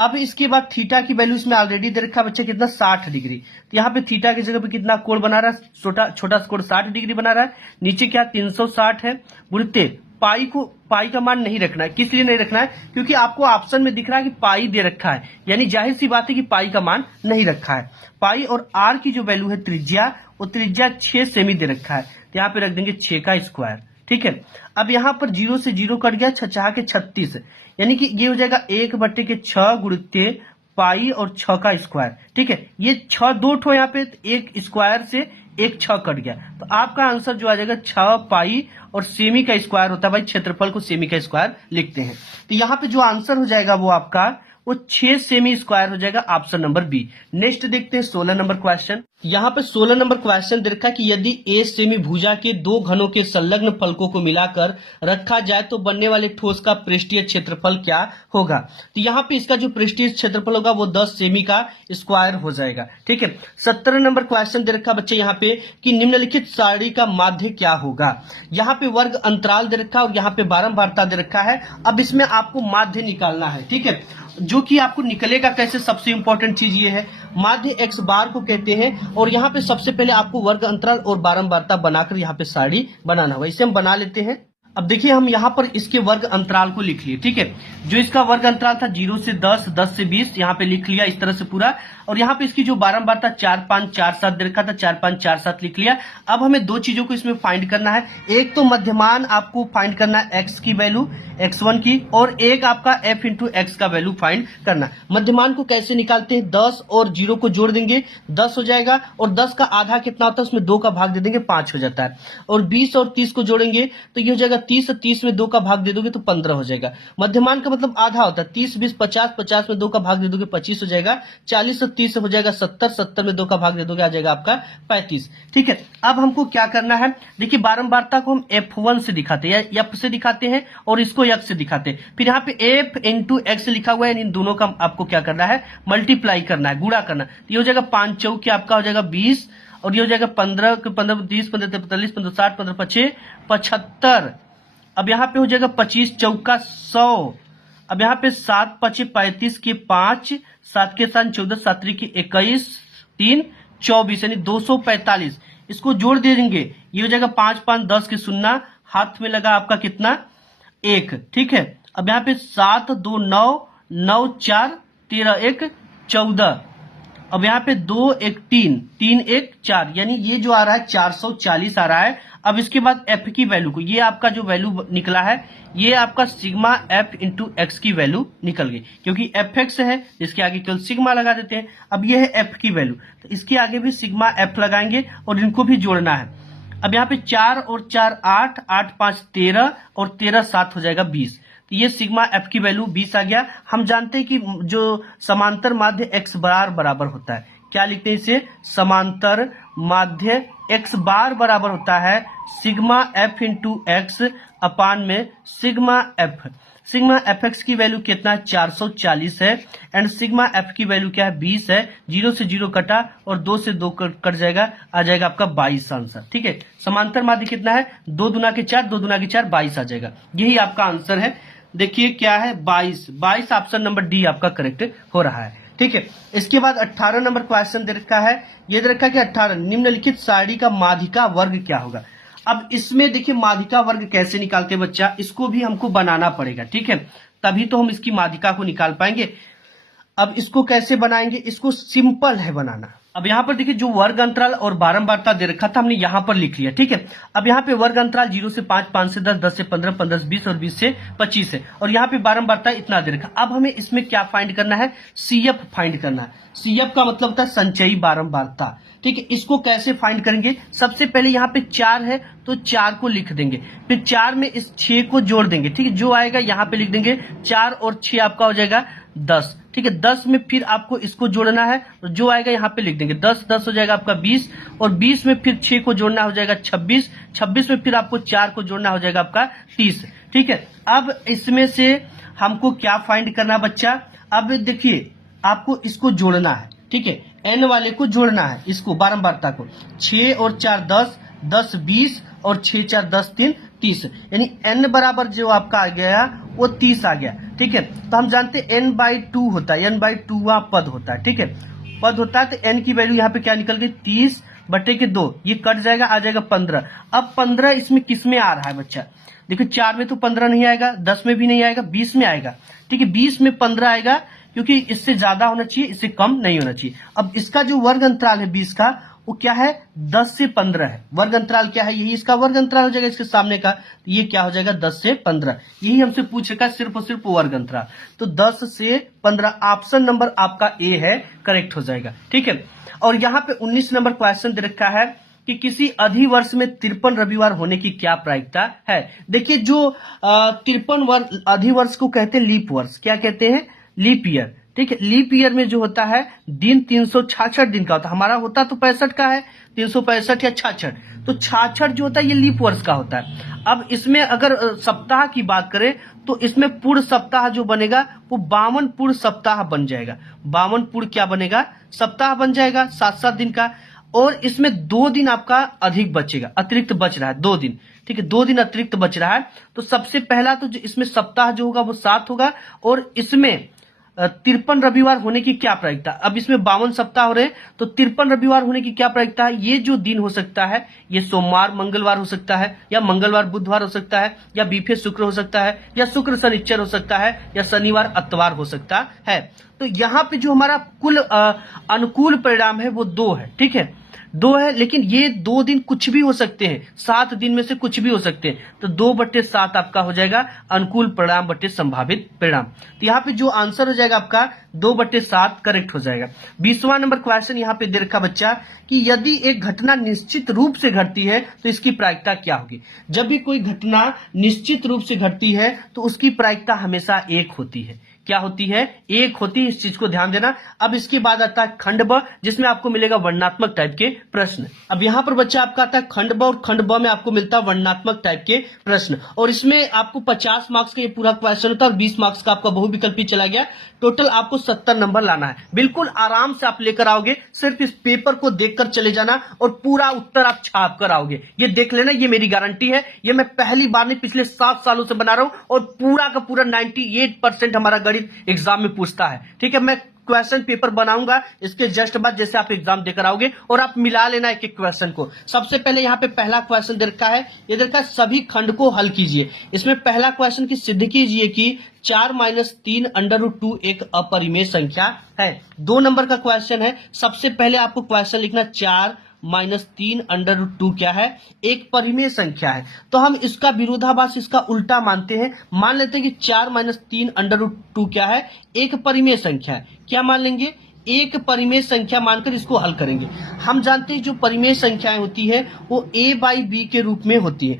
अब इसके बाद थीटा की वैल्यू इसमें ऑलरेडी दे रखा है बच्चा कितना 60 डिग्री। तो यहाँ पे थीटा की जगह पे कितना कोण बना रहा है, छोटा सा कोण 60 डिग्री बना रहा है। नीचे क्या 360 है गुणित पाई का मान नहीं रखना है। किस लिए नहीं रखना है, क्योंकि आपको ऑप्शन में दिख रहा है कि पाई दे रखा है, यानी जाहिर सी बात है कि पाई का मान नहीं रखा है। पाई और आर की जो वैल्यू है त्रिज्या, वो त्रिज्या 6 सेमी दे रखा है। तो यहाँ पे रख देंगे 6 का स्क्वायर। ठीक है, अब यहाँ पर 0 से 0 कट गया, 6 के 36, यानी कि ये हो जाएगा 1/6 गुणित पाई और 6 का स्क्वायर। ठीक है, ये 6 दो ठो यहाँ पे, एक स्क्वायर से एक 6 कट गया, तो आपका आंसर जो आ जाएगा 6 पाई और सेमी का स्क्वायर होता है भाई, क्षेत्रफल को सेमी का स्क्वायर लिखते हैं। तो यहाँ पे जो आंसर हो जाएगा वो आपका वो 6 सेमी स्क्वायर हो जाएगा, ऑप्शन नंबर बी। नेक्स्ट देखते हैं 16 नंबर क्वेश्चन। यहाँ पे 16 नंबर क्वेश्चन दे रखा है कि यदि ए सेमी भुजा के दो घनों के संलग्न फलकों को मिलाकर रखा जाए तो बनने वाले ठोस का पृष्ठीय क्षेत्रफल क्या होगा। तो यहाँ पे इसका जो पृष्ठीय क्षेत्रफल होगा वो 10 सेमी का स्क्वायर हो जाएगा। ठीक है, 17 नंबर क्वेश्चन दे रखा बच्चे यहाँ पे कि निम्नलिखित सारणी का माध्य क्या होगा। यहाँ पे वर्ग अंतराल दे रखा है और यहाँ पे बारंबारता दे रखा है। अब इसमें आपको माध्य निकालना है। ठीक है, जो कि आपको निकलेगा कैसे, सबसे इंपॉर्टेंट चीज ये है, माध्य x बार को कहते हैं। और यहाँ पे सबसे पहले आपको वर्ग अंतराल और बारंबारता बनाकर यहाँ पे सारणी बनाना होगा। इसे हम बना लेते हैं। अब देखिए हम यहाँ पर इसके वर्ग अंतराल को लिख लिए। ठीक है, जो इसका वर्ग अंतराल था 0 से 10, 10 से 20, यहाँ पे लिख लिया इस तरह से पूरा। और यहाँ पे इसकी जो बारंबारता 4, 5, 4, 7 दे रखा था, 4, 5, 4, 7 लिख लिया। अब हमें दो चीजों को इसमें फाइंड करना है। एक तो मध्यमान आपको फाइंड करना है x की वैल्यू, x1 की, और एक आपका f इंटू x का वैल्यू फाइंड करना। मध्यमान को कैसे निकालते हैं, 10 और 0 को जोड़ देंगे 10 हो जाएगा, और 10 का आधा कितना होता है उसमें 2 का भाग दे देंगे 5 हो जाता है। और 20 और 30 को जोड़ेंगे तो ये हो जाएगा 30, 30 में 2 का भाग दे दोगे तो 15 हो जाएगा। मध्यमान का मतलब आधा होता है, 30, 20, 50, 50 में 2 का भाग दे दोगे 25 हो जाएगा। 40 और 30 हो जाएगा 70, 70 में 2 का भाग दे दोगे आ जाएगा आपका 35। ठीक है, अब हमको क्या करना है, देखिए बारंबारता को हम F1 से दिखाते हैं या F से दिखाते हैं और इसको X से दिखाते हैं। फिर यहाँ पे F इंटू X लिखा हुआ है, इन दोनों का आपको क्या करना है, मल्टीप्लाई करना है, गुणा करना। तो ये हो जाएगा 5 चौके आपका हो जाएगा 20, और ये हो जाएगा 15, 15, 30, 15, 45, 15, 60, 15, 25, 75। अब यहाँ पे हो जाएगा 25 चौका 100। अब यहाँ पे 7, 5, 35 के 5, 7 के 7 14, 7 के 21, 3, 24, यानी 245। इसको जोड़ दे देंगे, ये हो जाएगा 5, 5, 10 के 0, हाथ में लगा आपका कितना 1। ठीक है, अब यहाँ पे 7, 2, 9, 9, 4, 13, 1, 14। अब यहाँ पे 2, 1, 3, 3, 1, 4, यानी ये जो आ रहा है 440 आ रहा है। अब इसके बाद f की वैल्यू को, ये आपका जो वैल्यू निकला है ये आपका सिग्मा f इंटू एक्स की वैल्यू निकल गई, क्योंकि fx है इसके आगे केवल सिग्मा लगा देते हैं। अब ये है f की वैल्यू, तो इसके आगे भी सिग्मा f लगाएंगे और इनको भी जोड़ना है। अब यहाँ पे 4 और 4 8, 8, 5, 13 और 13 7 हो जाएगा 20। तो ये सिग्मा f की वैल्यू 20 आ गया। हम जानते हैं कि जो समांतर माध्य x बार बराबर होता है, क्या लिखते हैं इसे, समांतर माध्य x बार बराबर होता है सिग्मा f इंटू एक्स अपान में सिग्मा f। सिग्मा fx की वैल्यू कितना है 440 है, एंड सिग्मा f की वैल्यू क्या है 20 है। 0 से 0 कटा और 2 से 2 कट जाएगा, आ जाएगा आपका 22 आंसर। ठीक है, समांतर माध्य कितना है 2 दूना के 4, 2 दूना के 4, 22 आ जाएगा। यही आपका आंसर है। देखिए क्या है 22, 22 ऑप्शन नंबर डी आपका करेक्ट हो रहा है। ठीक है, इसके बाद 18 नंबर क्वेश्चन दे रखा है। ये दे रखा है कि 18 निम्नलिखित सारणी का माध्यिका वर्ग क्या होगा। अब इसमें देखिए माध्यिका वर्ग कैसे निकालते हैं बच्चा, इसको भी हमको बनाना पड़ेगा। ठीक है, तभी तो हम इसकी माध्यिका को निकाल पाएंगे। अब इसको कैसे बनाएंगे, इसको सिंपल है बनाना। अब यहाँ पर देखिए जो वर्ग अंतराल और बारंबारता दे रखा था हमने यहाँ पर लिख लिया। ठीक है, अब यहाँ पे वर्ग अंतराल 0 से 5, 5 से 10, 10 से 15, 15 से 20 और 20 से 25 है, और यहाँ पे बारंबारता इतना दे रखा। अब हमें इसमें क्या फाइंड करना है, CF फाइंड करना है। CF का मतलब होता है संचयी बारंबारता। ठीक है, इसको कैसे फाइंड करेंगे, सबसे पहले यहाँ पे 4 है तो 4 को लिख देंगे, फिर 4 में इस 6 को जोड़ देंगे। ठीक है, जो आएगा यहाँ पे लिख देंगे, 4 और 6 आपका हो जाएगा 10। ठीक है, 10 में फिर आपको इसको जोड़ना है, जो आएगा यहाँ पे लिख देंगे 10, 10 हो जाएगा आपका 20, और 20 में फिर 6 को जोड़ना हो जाएगा 26, 26 में फिर आपको 4 को जोड़ना हो जाएगा आपका 30। ठीक है, अब इसमें से हमको क्या फाइंड करना है बच्चा, अब देखिए आपको इसको जोड़ना है। ठीक है, n वाले को जोड़ना है, इसको बारंबारता को, 6 और 4 10, 10 20 और 6 4 10 3 30, यानी n बराबर जो आपका आ गया वो 30 आ गया। ठीक है। तो हम जानते हैं n/2 होता है, n/2वां पद होता है, ठीक है, पद होता है। तो n की वैल्यू यहाँ पे क्या निकल गई 30/2, ये कट जाएगा, आ जाएगा 15। अब 15 इसमें किस में आ रहा है बच्चा, देखो 4 में तो 15 नहीं आएगा, 10 में भी नहीं आएगा, 20 में आएगा, ठीक है, 20 में 15 आएगा, क्योंकि इससे ज्यादा होना चाहिए, इससे कम नहीं होना चाहिए। अब इसका जो वर्ग अंतराल है 20 का, वो क्या है 10 से 15 है। वर्ग अंतराल क्या है, यही इसका वर्ग अंतराल हो जाएगा इसके सामने का, तो ये क्या हो जाएगा 10 से 15, यही हमसे पूछ रखा है सिर्फ और सिर्फ वर्ग अंतराल। तो 10 से 15 ऑप्शन नंबर आपका ए है, करेक्ट हो जाएगा, ठीक है। और यहाँ पे 19 नंबर क्वेश्चन दे रखा है कि किसी अधिवर्ष में 53 रविवार होने की क्या प्रायिकता है। देखिए जो 53 अधिवर्ष को कहते हैं लीप वर्ष, क्या कहते हैं, लीप ईयर, ठीक है। लीप ईयर में जो होता है दिन 366 दिन का होता है, हमारा होता तो 65 का है, 365 या 66, तो 66 जो होता है ये लीप वर्ष का होता है। अब इसमें अगर सप्ताह की बात करें तो इसमें पूर्ण सप्ताह जो बनेगा वो 52 पूर्ण सप्ताह बन जाएगा, 52 पूर्ण क्या बनेगा, सप्ताह बन जाएगा 7-7 दिन का। और इसमें 2 दिन आपका अधिक बचेगा, अतिरिक्त बच रहा है 2 दिन, ठीक है, 2 दिन अतिरिक्त बच रहा है। तो सबसे पहला तो इसमें सप्ताह जो होगा वो 7 होगा, और इसमें 53 रविवार होने की क्या प्रायिकता। अब इसमें 52 सप्ताह हो रहे हैं, तो 53 रविवार होने की क्या प्रायिकता है, ये जो दिन हो सकता है ये सोमवार मंगलवार हो सकता है, या मंगलवार बुधवार हो सकता है, या बीफे शुक्र हो सकता है, या शुक्र शनिचर हो सकता है, या शनिवार अतवार हो सकता है। तो यहाँ पे जो हमारा कुल अनुकूल परिणाम है वो 2 है, ठीक है, 2 है, लेकिन ये 2 दिन कुछ भी हो सकते हैं, 7 दिन में से कुछ भी हो सकते हैं। तो 2/7 आपका हो जाएगा अनुकूल परिणाम बटे संभावित परिणाम। तो यहाँ पे जो आंसर हो जाएगा आपका 2/7 करेक्ट हो जाएगा। 20वां नंबर क्वेश्चन यहाँ पे दे रखा बच्चा कि यदि एक घटना निश्चित रूप से घटती है तो इसकी प्रायिकता क्या होगी। जब भी कोई घटना निश्चित रूप से घटती है तो उसकी प्रायिकता हमेशा 1 होती है। क्या होती है, 1 होती है, इस चीज को ध्यान देना। अब इसके बाद आता है खंड ब, जिसमें आपको मिलेगा वर्णनात्मक टाइप के प्रश्न। अब यहाँ पर बच्चा आपका आता है खंड ब, और खंड ब में आपको मिलता है वर्णनात्मक टाइप के प्रश्न, और इसमें आपको 50 मार्क्स का ये पूरा क्वेश्चन होता है, और 20 मार्क्स का आपका बहुविकल्पी चला गया। टोटल आपको 70 नंबर लाना है, बिल्कुल आराम से आप लेकर आओगे, सिर्फ इस पेपर को देखकर चले जाना और पूरा उत्तर आप छाप कर आओगे। ये देख लेना, ये मेरी गारंटी है, ये मैं पहली बार नहीं पिछले 7 सालों से बना रहा हूं, और पूरा का पूरा 98% हमारा गणित एग्जाम में पूछता है, ठीक है। मैं क्वेश्चन पेपर बनाऊंगा इसके जस्ट बाद, जैसे आप एग्जाम देकर आओगे, और आप मिला लेना एक एक क्वेश्चन को। सबसे पहले यहाँ पे पहला क्वेश्चन दे रखा है, ये दे रखा है सभी खंड को हल कीजिए। इसमें पहला क्वेश्चन की सिद्ध कीजिए कि 4 - 3 √2 एक अपरिमेय संख्या है। 2 नंबर का क्वेश्चन है, सबसे पहले आपको क्वेश्चन लिखना 4 - 3 √2 क्या है, एक परिमेय संख्या है। तो हम इसका विरोधाभास, इसका उल्टा मानते हैं, मान लेते हैं कि 4 - 3 √2 क्या है, एक परिमेय संख्या है। क्या मान लेंगे, एक परिमेय संख्या मानकर इसको हल करेंगे। हम जानते हैं जो परिमेय संख्याएं होती है वो a/b के रूप में होती है,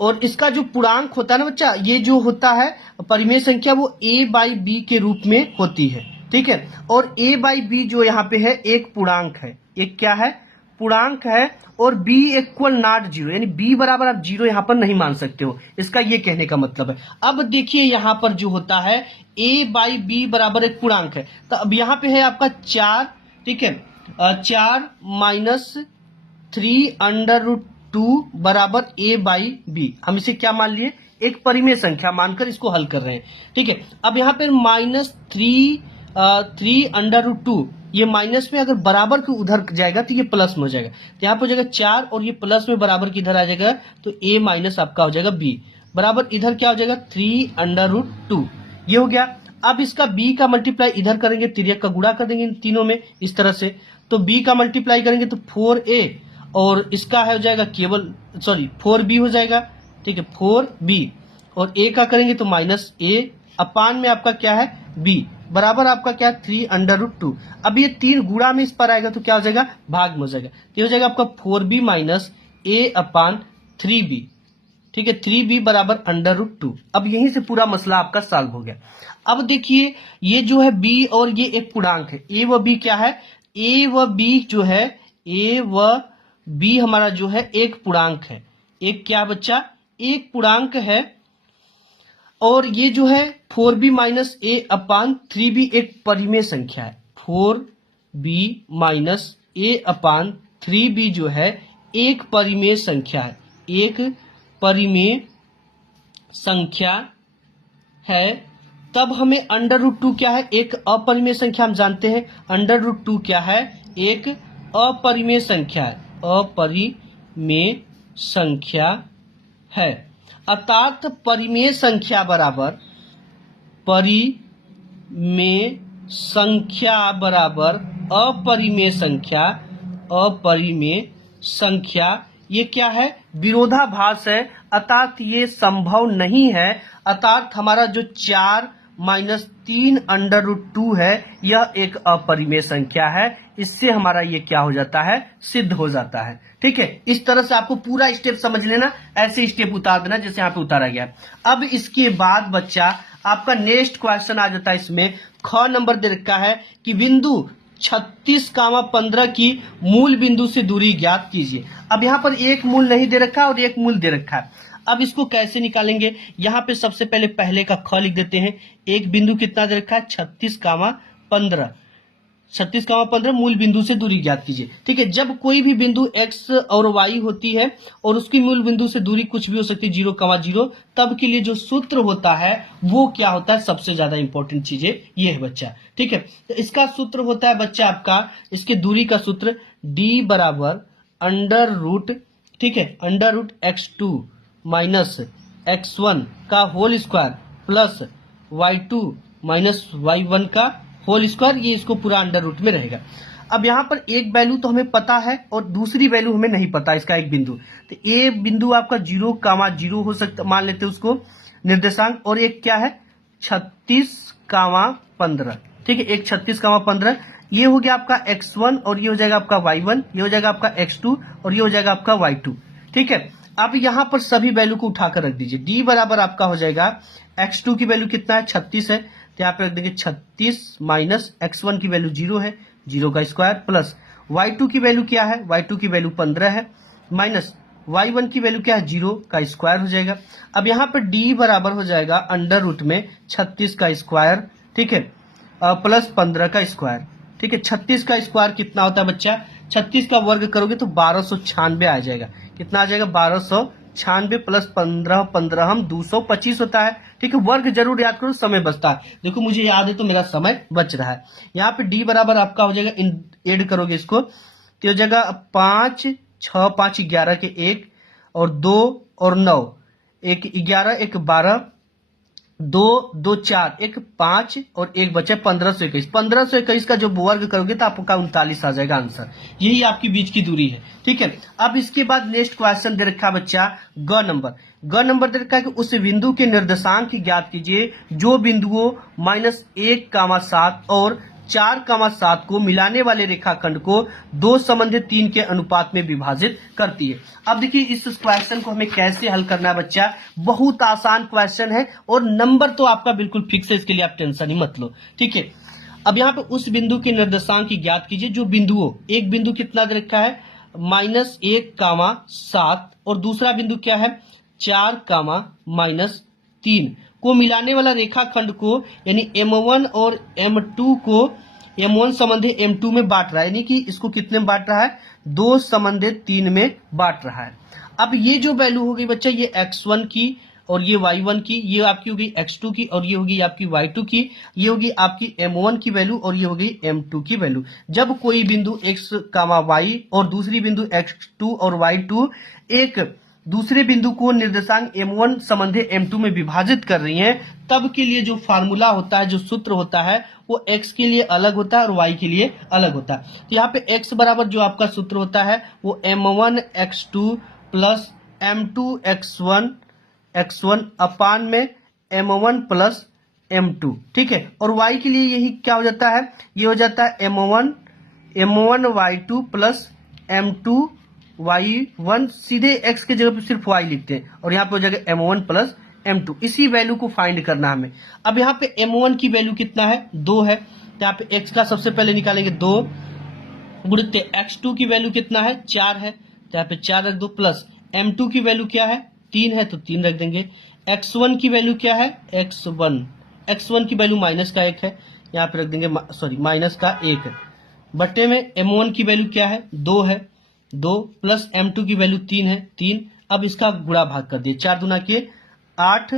और इसका जो पूर्णांक होता है ना बच्चा, ये जो होता है परिमेय संख्या वो a/b के रूप में होती है, ठीक है। और a/b जो यहाँ पे है एक पूर्णांक है, एक क्या है, पूर्णांक है, और b = 0, यानी b बराबर आप 0 यहां पर नहीं मान सकते हो, इसका ये कहने का मतलब है। अब देखिए यहां पर जो होता है a/b बराबर एक पूर्णांक है, तो अब यहां पे है आपका 4, ठीक है, 4 - 3 √2 बराबर a/b। हम इसे क्या मान लिए, एक परिमेय संख्या मानकर इसको हल कर रहे हैं, ठीक है। अब यहाँ पे -3 √2, ये माइनस में अगर बराबर के उधर जाएगा तो ये प्लस में हो जाएगा, तो यहाँ पर हो जाएगा 4, और ये प्लस में बराबर की इधर आ जाएगा, तो a- आपका हो जाएगा b बराबर इधर क्या हो जाएगा 3 √2, ये हो गया। अब इसका b का मल्टीप्लाई इधर करेंगे, तिर्यक का गुणा कर देंगे इन तीनों में इस तरह से, तो b का मल्टीप्लाई करेंगे तो 4a, और इसका है हो जाएगा केवल 4b हो जाएगा, ठीक है, 4b, और a का करेंगे तो -a, अपान में आपका क्या है b बराबर आपका क्या 3 √2। अब ये 3 गुणा में इस पर आएगा तो क्या हो जाएगा, भाग में हो जाएगा, तो हो जाएगा आपका 4b - a/3b, ठीक है, 3b बराबर √2। अब यहीं से पूरा मसला आपका सॉल्व हो गया। अब देखिए ये जो है b, और ये एक पूर्णांक है, a व b क्या है, a व b जो है, a व b हमारा जो है एक पूर्णांक है, एक क्या बच्चा, एक पूर्णांक है। और ये जो है 4b - a/3b एक परिमेय संख्या है, 4b - a/3b जो है एक परिमेय संख्या है, एक परिमेय संख्या है, तब हमें अंडर रूट 2 क्या है, एक अपरिमेय संख्या हम जानते हैं। अंडर रूट 2 क्या है, एक अपरिमेय संख्या है, अपरिमेय संख्या है। अर्थात परिमेय संख्या बराबर, परिमेय संख्या बराबर अपरिमेय संख्या, अपरिमेय संख्या ये क्या है, विरोधाभास है, अर्थात ये संभव नहीं है। अर्थात हमारा जो 4 माइनस 3 अंडर रूट 2 है यह एक अपरिमेय संख्या है। इससे हमारा ये क्या हो जाता है, सिद्ध हो जाता है। ठीक है, इस तरह से आपको पूरा स्टेप समझ लेना, ऐसे स्टेप उतार देना जैसे यहाँ पे उतारा गया है। अब इसके बाद बच्चा आपका नेक्स्ट क्वेश्चन आ जाता है। इसमें ख नंबर दे रखा है कि बिंदु 36,15 की मूल बिंदु से दूरी ज्ञात कीजिए। अब यहाँ पर एक मूल नहीं दे रखा और एक मूल दे रखा है। अब इसको कैसे निकालेंगे, यहाँ पे सबसे पहले का ख लिख देते हैं। एक बिंदु कितना दे रखा है, 36,15, 36,15 मूल बिंदु से दूरी ज्ञात कीजिए। ठीक है, जब कोई भी बिंदु x और y होती है और उसकी मूल बिंदु से दूरी कुछ भी हो सकती है 0,0, तब के लिए जो सूत्र होता है वो क्या होता है, सबसे ज्यादा इंपॉर्टेंट चीजें ये है बच्चा। ठीक है, तो इसका सूत्र होता है बच्चा आपका, इसके दूरी का सूत्र d बराबर अंडर रूट, ठीक है, under root x2 minus x1 का whole square plus y2 minus y1 का होल स्क्वायर, ये इसको पूरा अंडर रूट में रहेगा। अब यहाँ पर एक वैल्यू तो हमें पता है और दूसरी वैल्यू हमें नहीं पता, इसका एक बिंदु, तो ये बिंदु आपका 0,0 हो सकता, मान लेते हैं उसको निर्देशांक, और एक क्या है 36,15। ठीक है, एक 36,15, ये हो गया आपका x1 और ये हो जाएगा आपका y1, ये हो जाएगा आपका x2 और ये हो जाएगा आपका y2। ठीक है, अब यहाँ पर सभी वैल्यू को उठाकर रख दीजिए। d बराबर आपका हो जाएगा x2 की वैल्यू कितना है, 36 है, तो यहाँ पे रख देंगे 36 माइनस x1 की वैल्यू 0 है, 0 का स्क्वायर, प्लस y2 की वैल्यू क्या है, y2 की वैल्यू 15 है, माइनस y1 की वैल्यू क्या है, 0 का स्क्वायर हो जाएगा। अब यहाँ पर d बराबर हो जाएगा अंडर रूट में 36 का स्क्वायर, ठीक है, प्लस 15 का स्क्वायर। ठीक है, 36 का स्क्वायर कितना होता है बच्चा, 36 का वर्ग करोगे तो 1296 आ जाएगा। कितना आ जाएगा, 1296 प्लस 15, 15 हम 225 होता है। ठीक है, वर्ग जरूर याद करो, समय बचता है। देखो मुझे याद है तो मेरा समय बच रहा है। यहाँ पे d बराबर आपका हो जाएगा, ऐड करोगे इसको तो हो जाएगा 5, 6, 5, 11 के 1 और 2 और 9, 1 11, 1 12, 2 2 4, 1 5 और 1 बचे 1521। 1521 का जो वर्ग करोगे तो आपका 39 आ जाएगा आंसर। यही आपकी बीच की दूरी है। ठीक है, अब इसके बाद नेक्स्ट क्वेश्चन दे रखा है बच्चा ग नंबर दे रखा है कि उस बिंदु के निर्देशांक ज्ञात कीजिए जो बिंदुओं -1,7 और 4,7 को मिलाने वाले रेखाखंड को 2:3 के अनुपात में विभाजित करती है। अब देखिए इस क्वेश्चन को हमें कैसे हल करना है बच्चा, बहुत आसान क्वेश्चन है और नंबर तो आपका बिल्कुल फिक्स है, इसके लिए आप टेंशन ही मत लो। ठीक है, अब यहाँ पे उस बिंदु के निर्देशांक की ज्ञात कीजिए जो बिंदुओं, एक बिंदु कितना दे रखा है -1,7 और दूसरा बिंदु क्या है 4,-3 को मिलाने वाला रेखाखंड को, यानी M1 और M2 को M1 संबंधी M2 में बांट रहा है, यानी कि इसको कितने में बांट रहा है, 2:3 में बांट रहा है। अब ये जो वैल्यू हो गई बच्चा, ये x1 की और ये y1 की, ये आपकी होगी x2 की और ये होगी आपकी y2 की, ये होगी आपकी M1 की वैल्यू और ये होगी M2 की वैल्यू। जब कोई बिंदु x, y और दूसरी बिंदु x2 और y2 एक दूसरे बिंदु को निर्देशांक M1 संबंधी M2 में विभाजित कर रही हैं, तब के लिए जो फार्मूला होता है, जो सूत्र होता है, वो x के लिए अलग होता है और y के लिए अलग होता है। तो यहाँ पे x बराबर जो आपका सूत्र होता है वो M1 x2 plus M2 x1 अपान में M1 प्लस M2। ठीक है, और y के लिए यही क्या हो जाता है, ये हो जाता है M1 y2 plus M2 y1, सीधे x के जगह पे सिर्फ y लिखते हैं और यहाँ पे हो जाएगा M1 प्लस M2। इसी वैल्यू को फाइंड करना हमें। अब यहाँ पे M1 की वैल्यू कितना है, 2 है, तो यहाँ पे x का सबसे पहले निकालेंगे 2 गुणित x2 की वैल्यू कितना है, 4 है, तो यहाँ पे 4 रख दो, प्लस M2 की वैल्यू क्या है, 3 है, तो 3 रख देंगे। x1 की वैल्यू क्या है, x1 की वैल्यू माइनस का 1 है, यहाँ पे रख देंगे माइनस का 1 बट्टे में M1 की वैल्यू क्या है, 2 है, 2 प्लस M2 की वैल्यू 3 है, 3। अब इसका गुणा भाग कर दिए, 4 दूना के 8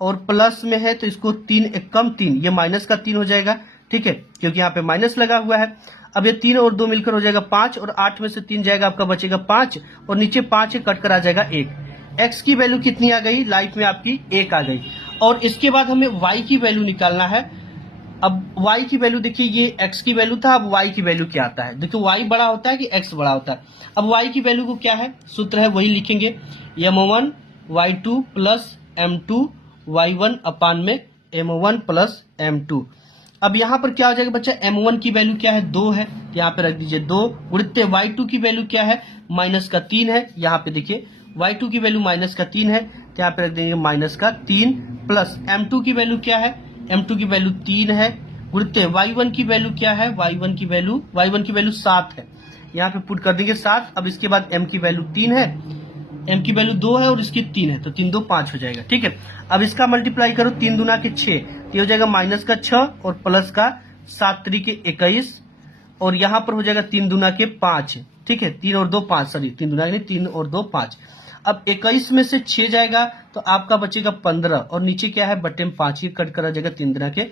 और प्लस में है तो इसको 3 एक कम 3, ये माइनस का 3 हो जाएगा, ठीक है, क्योंकि यहाँ पे माइनस लगा हुआ है। अब ये 3 और 2 मिलकर हो जाएगा 5, और 8 में से 3 जाएगा आपका बचेगा 5, और नीचे 5 है कट कर आ जाएगा 1। एक्स की वैल्यू कितनी आ गई, लाइफ में आपकी 1 आ गई। और इसके बाद हमें वाई की वैल्यू निकालना है। अब y की वैल्यू देखिए, ये x की वैल्यू था, अब y की वैल्यू क्या आता है, देखिए y बड़ा होता है कि x बड़ा होता है। अब y की वैल्यू को क्या है, सूत्र है वही लिखेंगे, m1 y2 plus m2 y1 अपान में m1 प्लस m2। अब यहाँ पर क्या हो जाएगा बच्चा, m1 की वैल्यू क्या है, 2 है, यहाँ पे रख दीजिए 2, गुणित y2 की वैल्यू क्या है, माइनस का 3 है, यहाँ पे देखिए y2 की वैल्यू माइनस का 3 है, तो यहाँ पे रख देंगे माइनस का 3, प्लस m2 की वैल्यू क्या है, m2 की वैल्यू 3 है, गुणित y1 की वैल्यू क्या है, y1 की वैल्यू 7 है, यहाँ पे पुट कर देंगे 7। अब इसके बाद m की वैल्यू 3 है, m की वैल्यू 2 है और इसकी 3 है, तो 3 2 5 हो जाएगा, ठीक है। अब इसका मल्टीप्लाई करो, 3 दूना के 6, ये हो जाएगा माइनस का 6 और प्लस का 7 तरीके 21, और यहाँ पर हो जाएगा 3 दूना के 5, ठीक है, 3 और 2 5, सॉरी 3 दूना के 3 और 2 5। अब 21 में से 6 जाएगा तो आपका बचेगा 15, और नीचे क्या है बटे में 5, ये कट करा जाएगा 3 दूना के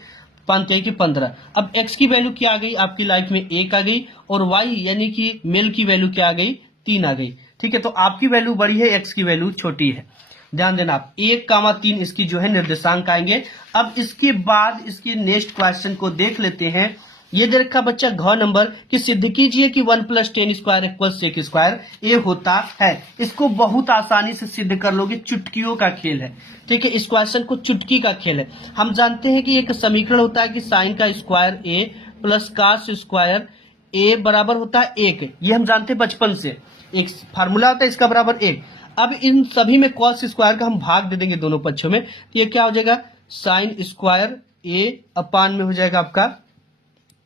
5 के 15। अब x की वैल्यू क्या आ गई आपकी लाइफ में 1 आ गई, और y यानी कि मेल की वैल्यू क्या आ गई, 3 आ गई, ठीक है। तो आपकी वैल्यू बड़ी है, x की वैल्यू छोटी है, ध्यान देना आप, 1,3 इसकी जो है निर्देशांक आएंगे। अब इसके बाद इसके नेक्स्ट क्वेश्चन को देख लेते हैं। ये दे रखा बच्चा घ नंबर कि सिद्ध कीजिए कि 1 + 10² = sec स्क्वायर ये होता है। इसको बहुत आसानी से सिद्ध कर लोगे, चुटकियों का खेल है, ठीक है, इस क्वेश्चन को चुटकी का खेल है। हम जानते हैं कि एक समीकरण होता है कि साइन का square a plus cos square a बराबर होता है 1, ये हम जानते हैं बचपन से, एक फार्मूला होता है इसका बराबर 1। अब इन सभी में कॉस स्क्वायर का हम भाग दे देंगे दोनों पक्षों में, तो ये क्या हो जाएगा साइन स्क्वायर a अपान में हो जाएगा आपका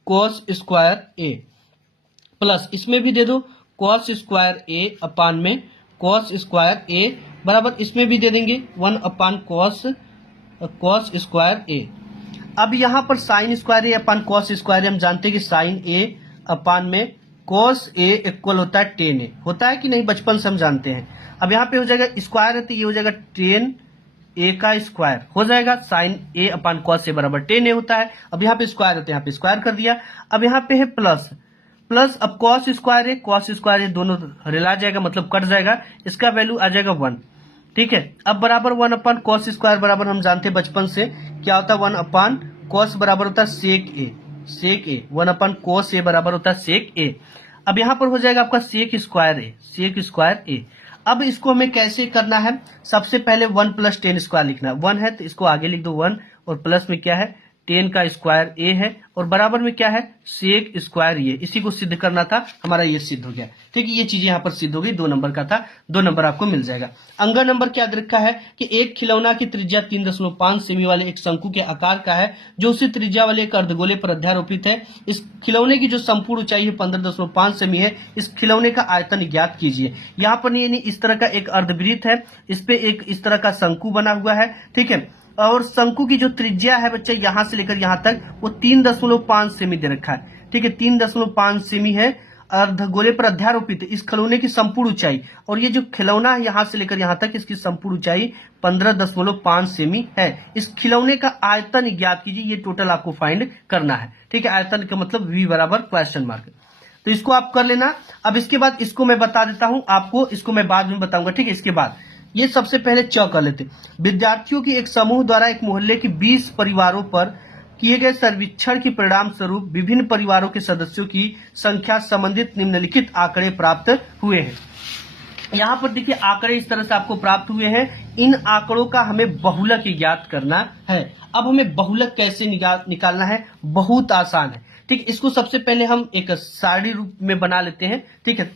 कॉस स्क्वायर a, प्लस इसमें भी दे दो कॉस स्क्वायर a अपान में कॉस स्क्वायर a, बराबर इसमें भी दे देंगे 1 अपान कॉस स्क्वायर a। अब यहाँ पर sine square a upon cos square a हम जानते हैं कि साइन a अपान में कॉस a इक्वल होता है 10a, होता है कि नहीं, बचपन से हम जानते हैं। अब यहाँ पे हो जाएगा स्क्वायर है तो ये हो जाएगा 10a का स्क्वायर हो जाएगा, sine a upon cos a बराबर 10a होता है। अब यहाँ पे स्क्वायर है तो यहाँ पे स्क्वायर कर दिया। अब यहाँ पे है प्लस अब कॉस स्क्वायर है दोनों रिला जाएगा, मतलब कट जाएगा, इसका वैल्यू आ जाएगा 1, ठीक है। अब बराबर 1 अपान कॉस स्क्वायर बराबर हम जानते हैं बचपन से क्या होता है, 1 अपान कॉस बराबर होता है सेक ए, 1 अपान कॉस ए बराबर होता है सेक ए। अब यहाँ पर हो जाएगा आपका सेक स्क्वायर ए। अब इसको हमें कैसे करना है, सबसे पहले 1 + 10² लिखना है, 1 है तो इसको आगे लिख दो 1, और प्लस में क्या है 10 का स्क्वायर ए है, और बराबर में क्या है सेक स्क्वायर ए, इसी को सिद्ध करना था, हमारा ये सिद्ध हो गया, ठीक है। ये चीज यहाँ पर सिद्ध हो गई, 2 नंबर का था, 2 नंबर आपको मिल जाएगा। अंगा नंबर क्या दे रखा है कि एक खिलौना की त्रिज्या 3.5 सेमी वाले एक शंकु के आकार का है, जो उसी त्रिज्या वाले एक अर्धगोले पर अध्यारोपित है। इस खिलौने की जो संपूर्ण ऊंचाई है 15.5 सेमी है। इस खिलौने का आयतन ज्ञात कीजिए। यहाँ पर यानी इस तरह का एक अर्धवृत्त है, इस पे एक इस तरह का शंकु बना हुआ है, ठीक है, और शंकु की जो त्रिज्या है बच्चे यहां से लेकर यहां तक वो 3.5 सेमी दे रखा है, ठीक है, 3.5 सेमी है, अर्धगोले पर अध्यारोपित इस खिलौने की संपूर्ण ऊंचाई, और ये जो खिलौना है यहां से लेकर यहां तक इसकी संपूर्ण ऊंचाई 15.5 सेमी है। इस खिलौने का आयतन ज्ञात कीजिए, ये टोटल आपको फाइंड करना है, ठीक है। आयतन का मतलब v बराबर क्वेश्चन मार्क, तो इसको आप कर लेना। अब इसके बाद इसको मैं बता देता हूं आपको, इसको मैं बाद में बताऊंगा, ठीक है। इसके बाद ये सबसे पहले च कर लेते। विद्यार्थियों की एक समूह द्वारा एक मोहल्ले के 20 परिवारों पर किए गए सर्वेक्षण के परिणाम स्वरूप विभिन्न परिवारों के सदस्यों की संख्या संबंधित निम्नलिखित आंकड़े प्राप्त हुए हैं। यहाँ पर देखिए आंकड़े इस तरह से आपको प्राप्त हुए हैं। इन आंकड़ों का हमें बहुलक ज्ञात करना है। अब हमें बहुलक कैसे निकालना है, बहुत आसान है, ठीक। इसको सबसे पहले हम एक सारणी रूप में बना लेते हैं, ठीक है,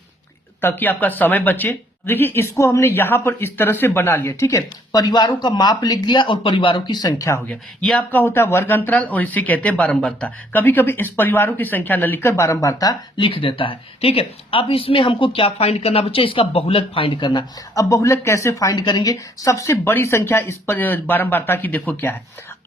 ताकि आपका समय बचे। देखिए इसको हमने यहाँ पर इस तरह से बना लिया, ठीक है, परिवारों का माप लिख दिया और परिवारों की संख्या हो गया। ये आपका होता है वर्ग अंतराल और इसे कहते हैं बारंबारता। कभी कभी इस परिवारों की संख्या न लिखकर बारंबारता लिख देता है, ठीक है। अब इसमें हमको क्या फाइंड करना बच्चे, इसका बहुलक फाइंड करना। अब बहुलक कैसे फाइंड करेंगे, सबसे बड़ी संख्या इस पर बारंबारता की देखो क्या है,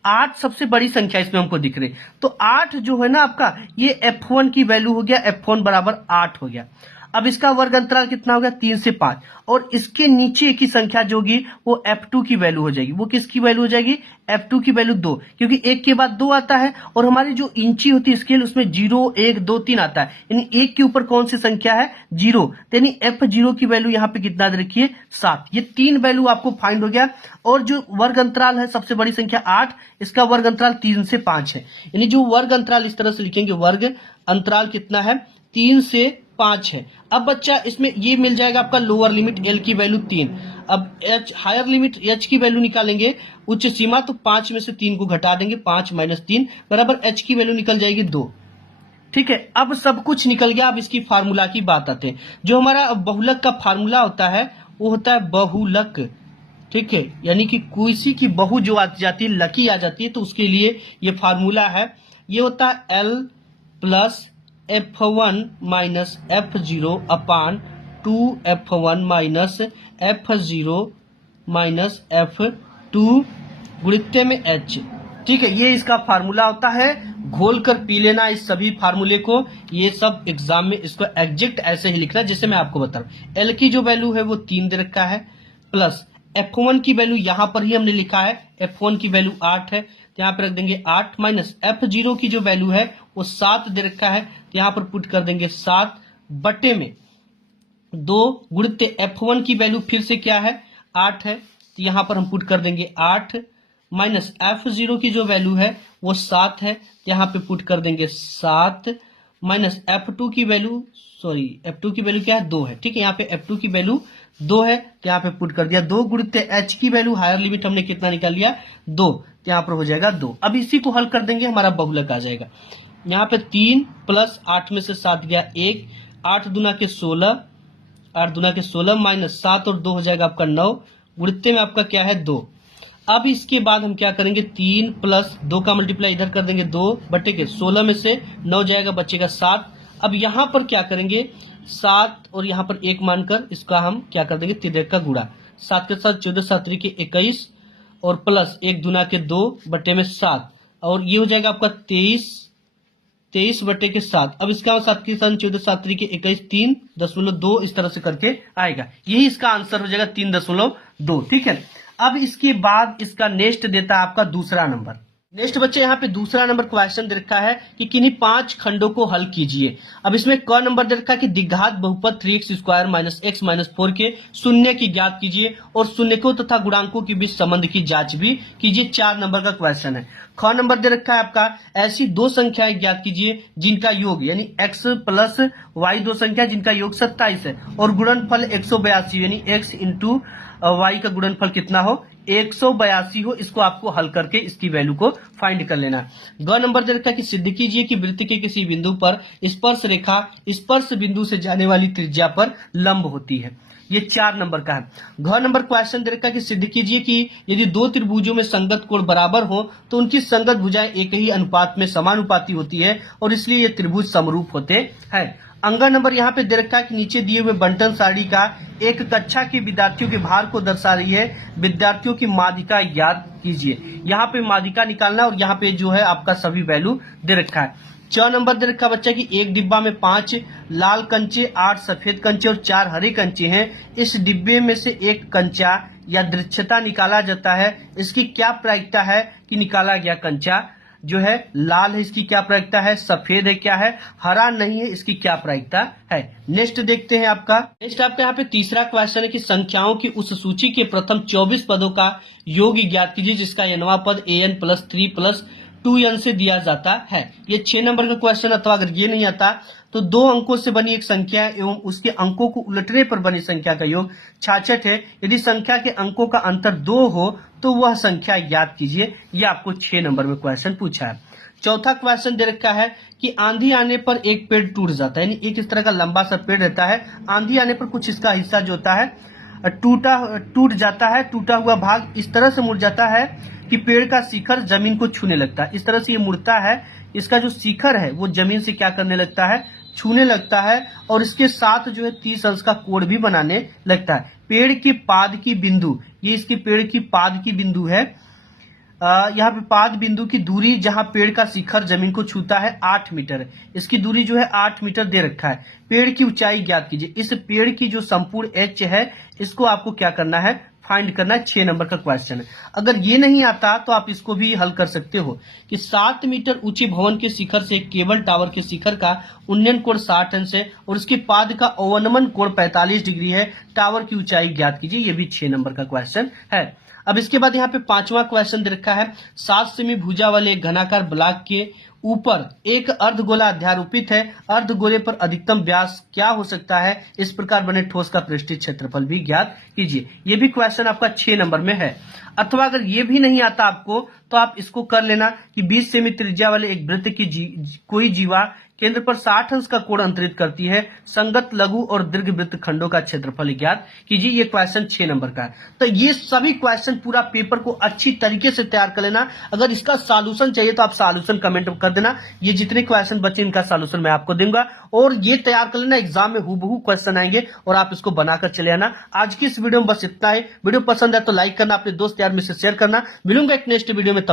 8 सबसे बड़ी संख्या इसमें हमको दिख रही। तो 8 जो है ना आपका, ये F1 की वैल्यू हो गया, F1 बराबर 8 हो गया। अब इसका वर्ग अंतराल कितना हो गया 3 से 5, और इसके नीचे की संख्या जो होगी वो f2 की वैल्यू हो जाएगी। वो किसकी वैल्यू हो जाएगी? f2 की वैल्यू 2, क्योंकि 1 के बाद 2 आता है, और हमारी जो इंची होती है स्केल उसमें 0 1 2 3 आता है, यानी 1 के ऊपर कौन सी संख्या है? 0, यानी f0 की वैल्यू यहाँ पे कितना दे रखी है? 7। ये 3 वैल्यू आपको फाइंड हो गया। और जो वर्ग अंतराल है सबसे बड़ी संख्या 8, इसका वर्ग अंतराल 3 से 5 है, यानी जो वर्ग अंतराल इस तरह से लिखेंगे, वर्ग अंतराल कितना है? 3 से 5 है। अब बच्चा इसमें ये मिल जाएगा आपका लोअर लिमिट l की वैल्यू 3। अब h हायर लिमिट h की वैल्यू निकालेंगे, उच्च सीमा, तो 5 में से 3 को घटा देंगे, 5 माइनस 3 बराबर h की वैल्यू निकल जाएगी 2। ठीक है, अब सब कुछ निकल गया। अब इसकी फार्मूला की बात आते हैं। जो हमारा बहुलक का फार्मूला होता है वो होता है बहुलक। ठीक है, यानी कि किसी की बहु जो आ जाती है, लकी आ जाती है, तो उसके लिए ये फार्मूला है। ये होता है l plus f1 minus f0 अपान 2f1 minus f0 minus f2 गुणित्य में h। ठीक है, ये इसका फार्मूला होता है। घोल कर पी लेना इस सभी फार्मूले को। ये सब एग्जाम में इसको एग्जैक्ट ऐसे ही लिखना जैसे मैं आपको बता रहा हूं। एल की जो वैल्यू है वो 3 दे रखा है, प्लस f1 की वैल्यू यहां पर ही हमने लिखा है, f1 की वैल्यू 8 है, तो यहां पर रख देंगे 8, माइनस f0 की जो वैल्यू है वो 7 दे रखा है, तो यहां पर पुट कर देंगे 7 बटे में 2 गुणित f1 की वैल्यू फिर से क्या है? 8 है, तो यहां पर हम पुट कर देंगे 8, माइनस f0 की जो वैल्यू है वो 7 है, तो यहां पे पुट कर देंगे 7, माइनस f2 की वैल्यू, f2 की वैल्यू क्या है? 2 है। ठीक है, यहाँ पे f2 की वैल्यू 2 है, तो यहाँ पे पुट कर दिया 2 गुणित h की वैल्यू हायर लिमिट हमने कितना निकाल लिया? 2, तो यहाँ पर हो जाएगा 2। अब इसी को हल कर देंगे, हमारा बहुलक आ जाएगा। यहाँ पे 3 प्लस 8 में से 7 गया 1, 8 दूना के 16, 8 दूना के 16 माइनस 7 और 2 हो जाएगा आपका 9, गुणित्य में आपका क्या है? 2। अब इसके बाद हम क्या करेंगे? 3 प्लस 2 का मल्टीप्लाई इधर कर देंगे, 2 बटे के 16 में से 9 जाएगा, बचेगा 7। अब यहां पर क्या करेंगे? 7 और यहां पर 1 मानकर इसका हम क्या कर देंगे? 3 का गुणा, 7 के साथ 14, 7 के 21 और प्लस 1 दूना के 2 बटे में 7, और ये हो जाएगा आपका 23 बटे के 7। अब इसका 7 के साथ 14, 7 के 21, 3.2 इस तरह से करके आएगा। यही इसका आंसर हो जाएगा 3.2। ठीक है, अब इसके बाद इसका नेक्स्ट देता है आपका दूसरा नंबर। नेक्स्ट बच्चे यहाँ पे दूसरा नंबर क्वेश्चन दे रखा है कि किन्हीं 5 खंडों को हल कीजिए। अब इसमें क नंबर दे रखा है कि द्विघात बहुपद 3x square minus x minus 4 के शून्य की ज्ञात कीजिए और शून्यकों तथा गुणांकों के बीच संबंध की जांच भी कीजिए। 4 नंबर का क्वेश्चन है। ख नंबर दे रखा है आपका ऐसी 2 संख्याएं ज्ञात कीजिए जिनका योग यानी x प्लस y 2 संख्या जिनका योग 27 है और गुणनफल 182 यानी x इंटू y का गुणनफल कितना हो? 182 हो। इसको आपको हल करके इसकी वैल्यू को फाइंड कर लेना है। ग नंबर दे रखा है कि सिद्ध कीजिए कि वृत्त के किसी बिंदु पर स्पर्श रेखा स्पर्श बिंदु से जाने वाली त्रिज्या पर लंब होती है। ये 4 नंबर का है। घ नंबर क्वेश्चन दे रखा है कि सिद्ध कीजिए कि यदि 2 त्रिभुजों में संगत कोण बराबर हो तो उनकी संगत भुजाएं एक ही अनुपात में समानुपाती होती है और इसलिए ये त्रिभुज समरूप होते हैं। अंगा नंबर यहाँ पे दे रखा है कि नीचे दिए हुए बंटन सारणी का एक कक्षा के विद्यार्थियों के भार को दर्शा रही है। विद्यार्थियों की माध्यिका याद कीजिए। यहाँ पे माध्यिका निकालना और यहाँ पे जो है आपका सभी वैल्यू दे रखा है। 6 नंबर दे रखा बच्चा कि एक डिब्बा में 5 लाल कंचे, 8 सफेद कंचे और 4 हरे कंचे हैं। इस डिब्बे में से एक कंचा या दृश्यता निकाला जाता है। इसकी क्या प्रायिकता है कि निकाला गया कंचा जो है लाल है, इसकी क्या प्रायिकता है? सफेद है, क्या है? हरा नहीं है, इसकी क्या प्रायिकता है? नेक्स्ट देखते हैं आपका। नेक्स्ट आपका यहाँ पे तीसरा क्वेश्चन है कि संख्याओं की उस सूची के प्रथम 24 पदों का योग ज्ञात कीजिए जिसका nवां पद an प्लस 3 प्लस 2n से दिया जाता है। ये 6 नंबर का क्वेश्चन। अथवा अगर ये नहीं आता तो 2 अंकों से बनी एक संख्या एवं उसके अंकों को उलटने पर बनी संख्या का योग 66 है। यदि संख्या के अंकों का अंतर 2 हो तो वह संख्या याद कीजिए। ये आपको 6 नंबर में क्वेश्चन पूछा है। चौथा क्वेश्चन दे रखा है कि आंधी आने पर एक पेड़ टूट जाता है, यानी एक इस तरह का लंबा सा पेड़ रहता है। आंधी आने पर कुछ इसका हिस्सा जो होता है टूट जाता है। टूटा हुआ भाग इस तरह से मुड़ जाता है कि पेड़ का शिखर जमीन को छूने लगता है। इस तरह से ये मुड़ता है। इसका जो शिखर है वो जमीन से क्या करने लगता है? छूने लगता है और इसके साथ जो है 30 अंश का कोण भी बनाने लगता है। पेड़ के पाद की बिंदु, ये इसके पेड़ की पाद की बिंदु है। यहाँ पे पाद बिंदु की दूरी जहां पेड़ का शिखर जमीन को छूता है 8 मीटर है। इसकी दूरी जो है 8 मीटर दे रखा है। पेड़ की ऊंचाई ज्ञात कीजिए। इस पेड़ की जो संपूर्ण एच है इसको आपको क्या करना है, फाइंड करना है। 6 नंबर का क्वेश्चन है। अगर ये नहीं आता तो आप इसको भी हल कर सकते हो कि 7 मीटर ऊंचे भवन के शिखर से केबल टावर के शिखर का उन्नयन कोण 60 अंश है और उसके पाद का अवनमन कोण 45 डिग्री है। टावर की ऊंचाई ज्ञात कीजिए। ये भी 6 नंबर का क्वेश्चन है। अब इसके बाद यहाँ पे 5वां क्वेश्चन दे रखा है। 7 सेमी भुजा वाले घनाकार ब्लॉक के ऊपर एक अर्धगोला अध्यारोपित है। अर्धगोले पर अधिकतम व्यास क्या हो सकता है? इस प्रकार बने ठोस का पृष्ठीय क्षेत्रफल भी ज्ञात कीजिए। ये भी क्वेश्चन आपका 6 नंबर में है। अथवा अगर ये भी नहीं आता आपको तो आप इसको कर लेना कि 20 सेमी त्रिज्या वाले एक वृत्त की कोई जीवा केंद्र पर 60 अंश का कोण अंतरित करती है। संगत लघु और दीर्घ वृत्त खंडों का क्षेत्रफल ज्ञात कीजिए। ये क्वेश्चन 6 नंबर का है। तो ये सभी क्वेश्चन पूरा पेपर को अच्छी तरीके से तैयार कर लेना। अगर इसका सॉल्यूशन चाहिए तो आप सॉल्यूशन कमेंट कर देना। ये जितने क्वेश्चन बचे इनका सॉल्यूशन मैं आपको दूंगा और ये तैयार कर लेना। एग्जाम में हूबहू क्वेश्चन आएंगे और आप इसको बनाकर चले आना। आज की इस वीडियो में बस इतना है। वीडियो पसंद है तो लाइक करना, अपने दोस्त यार में से शेयर करना। मिलूंगा एक नेक्स्ट वीडियो में।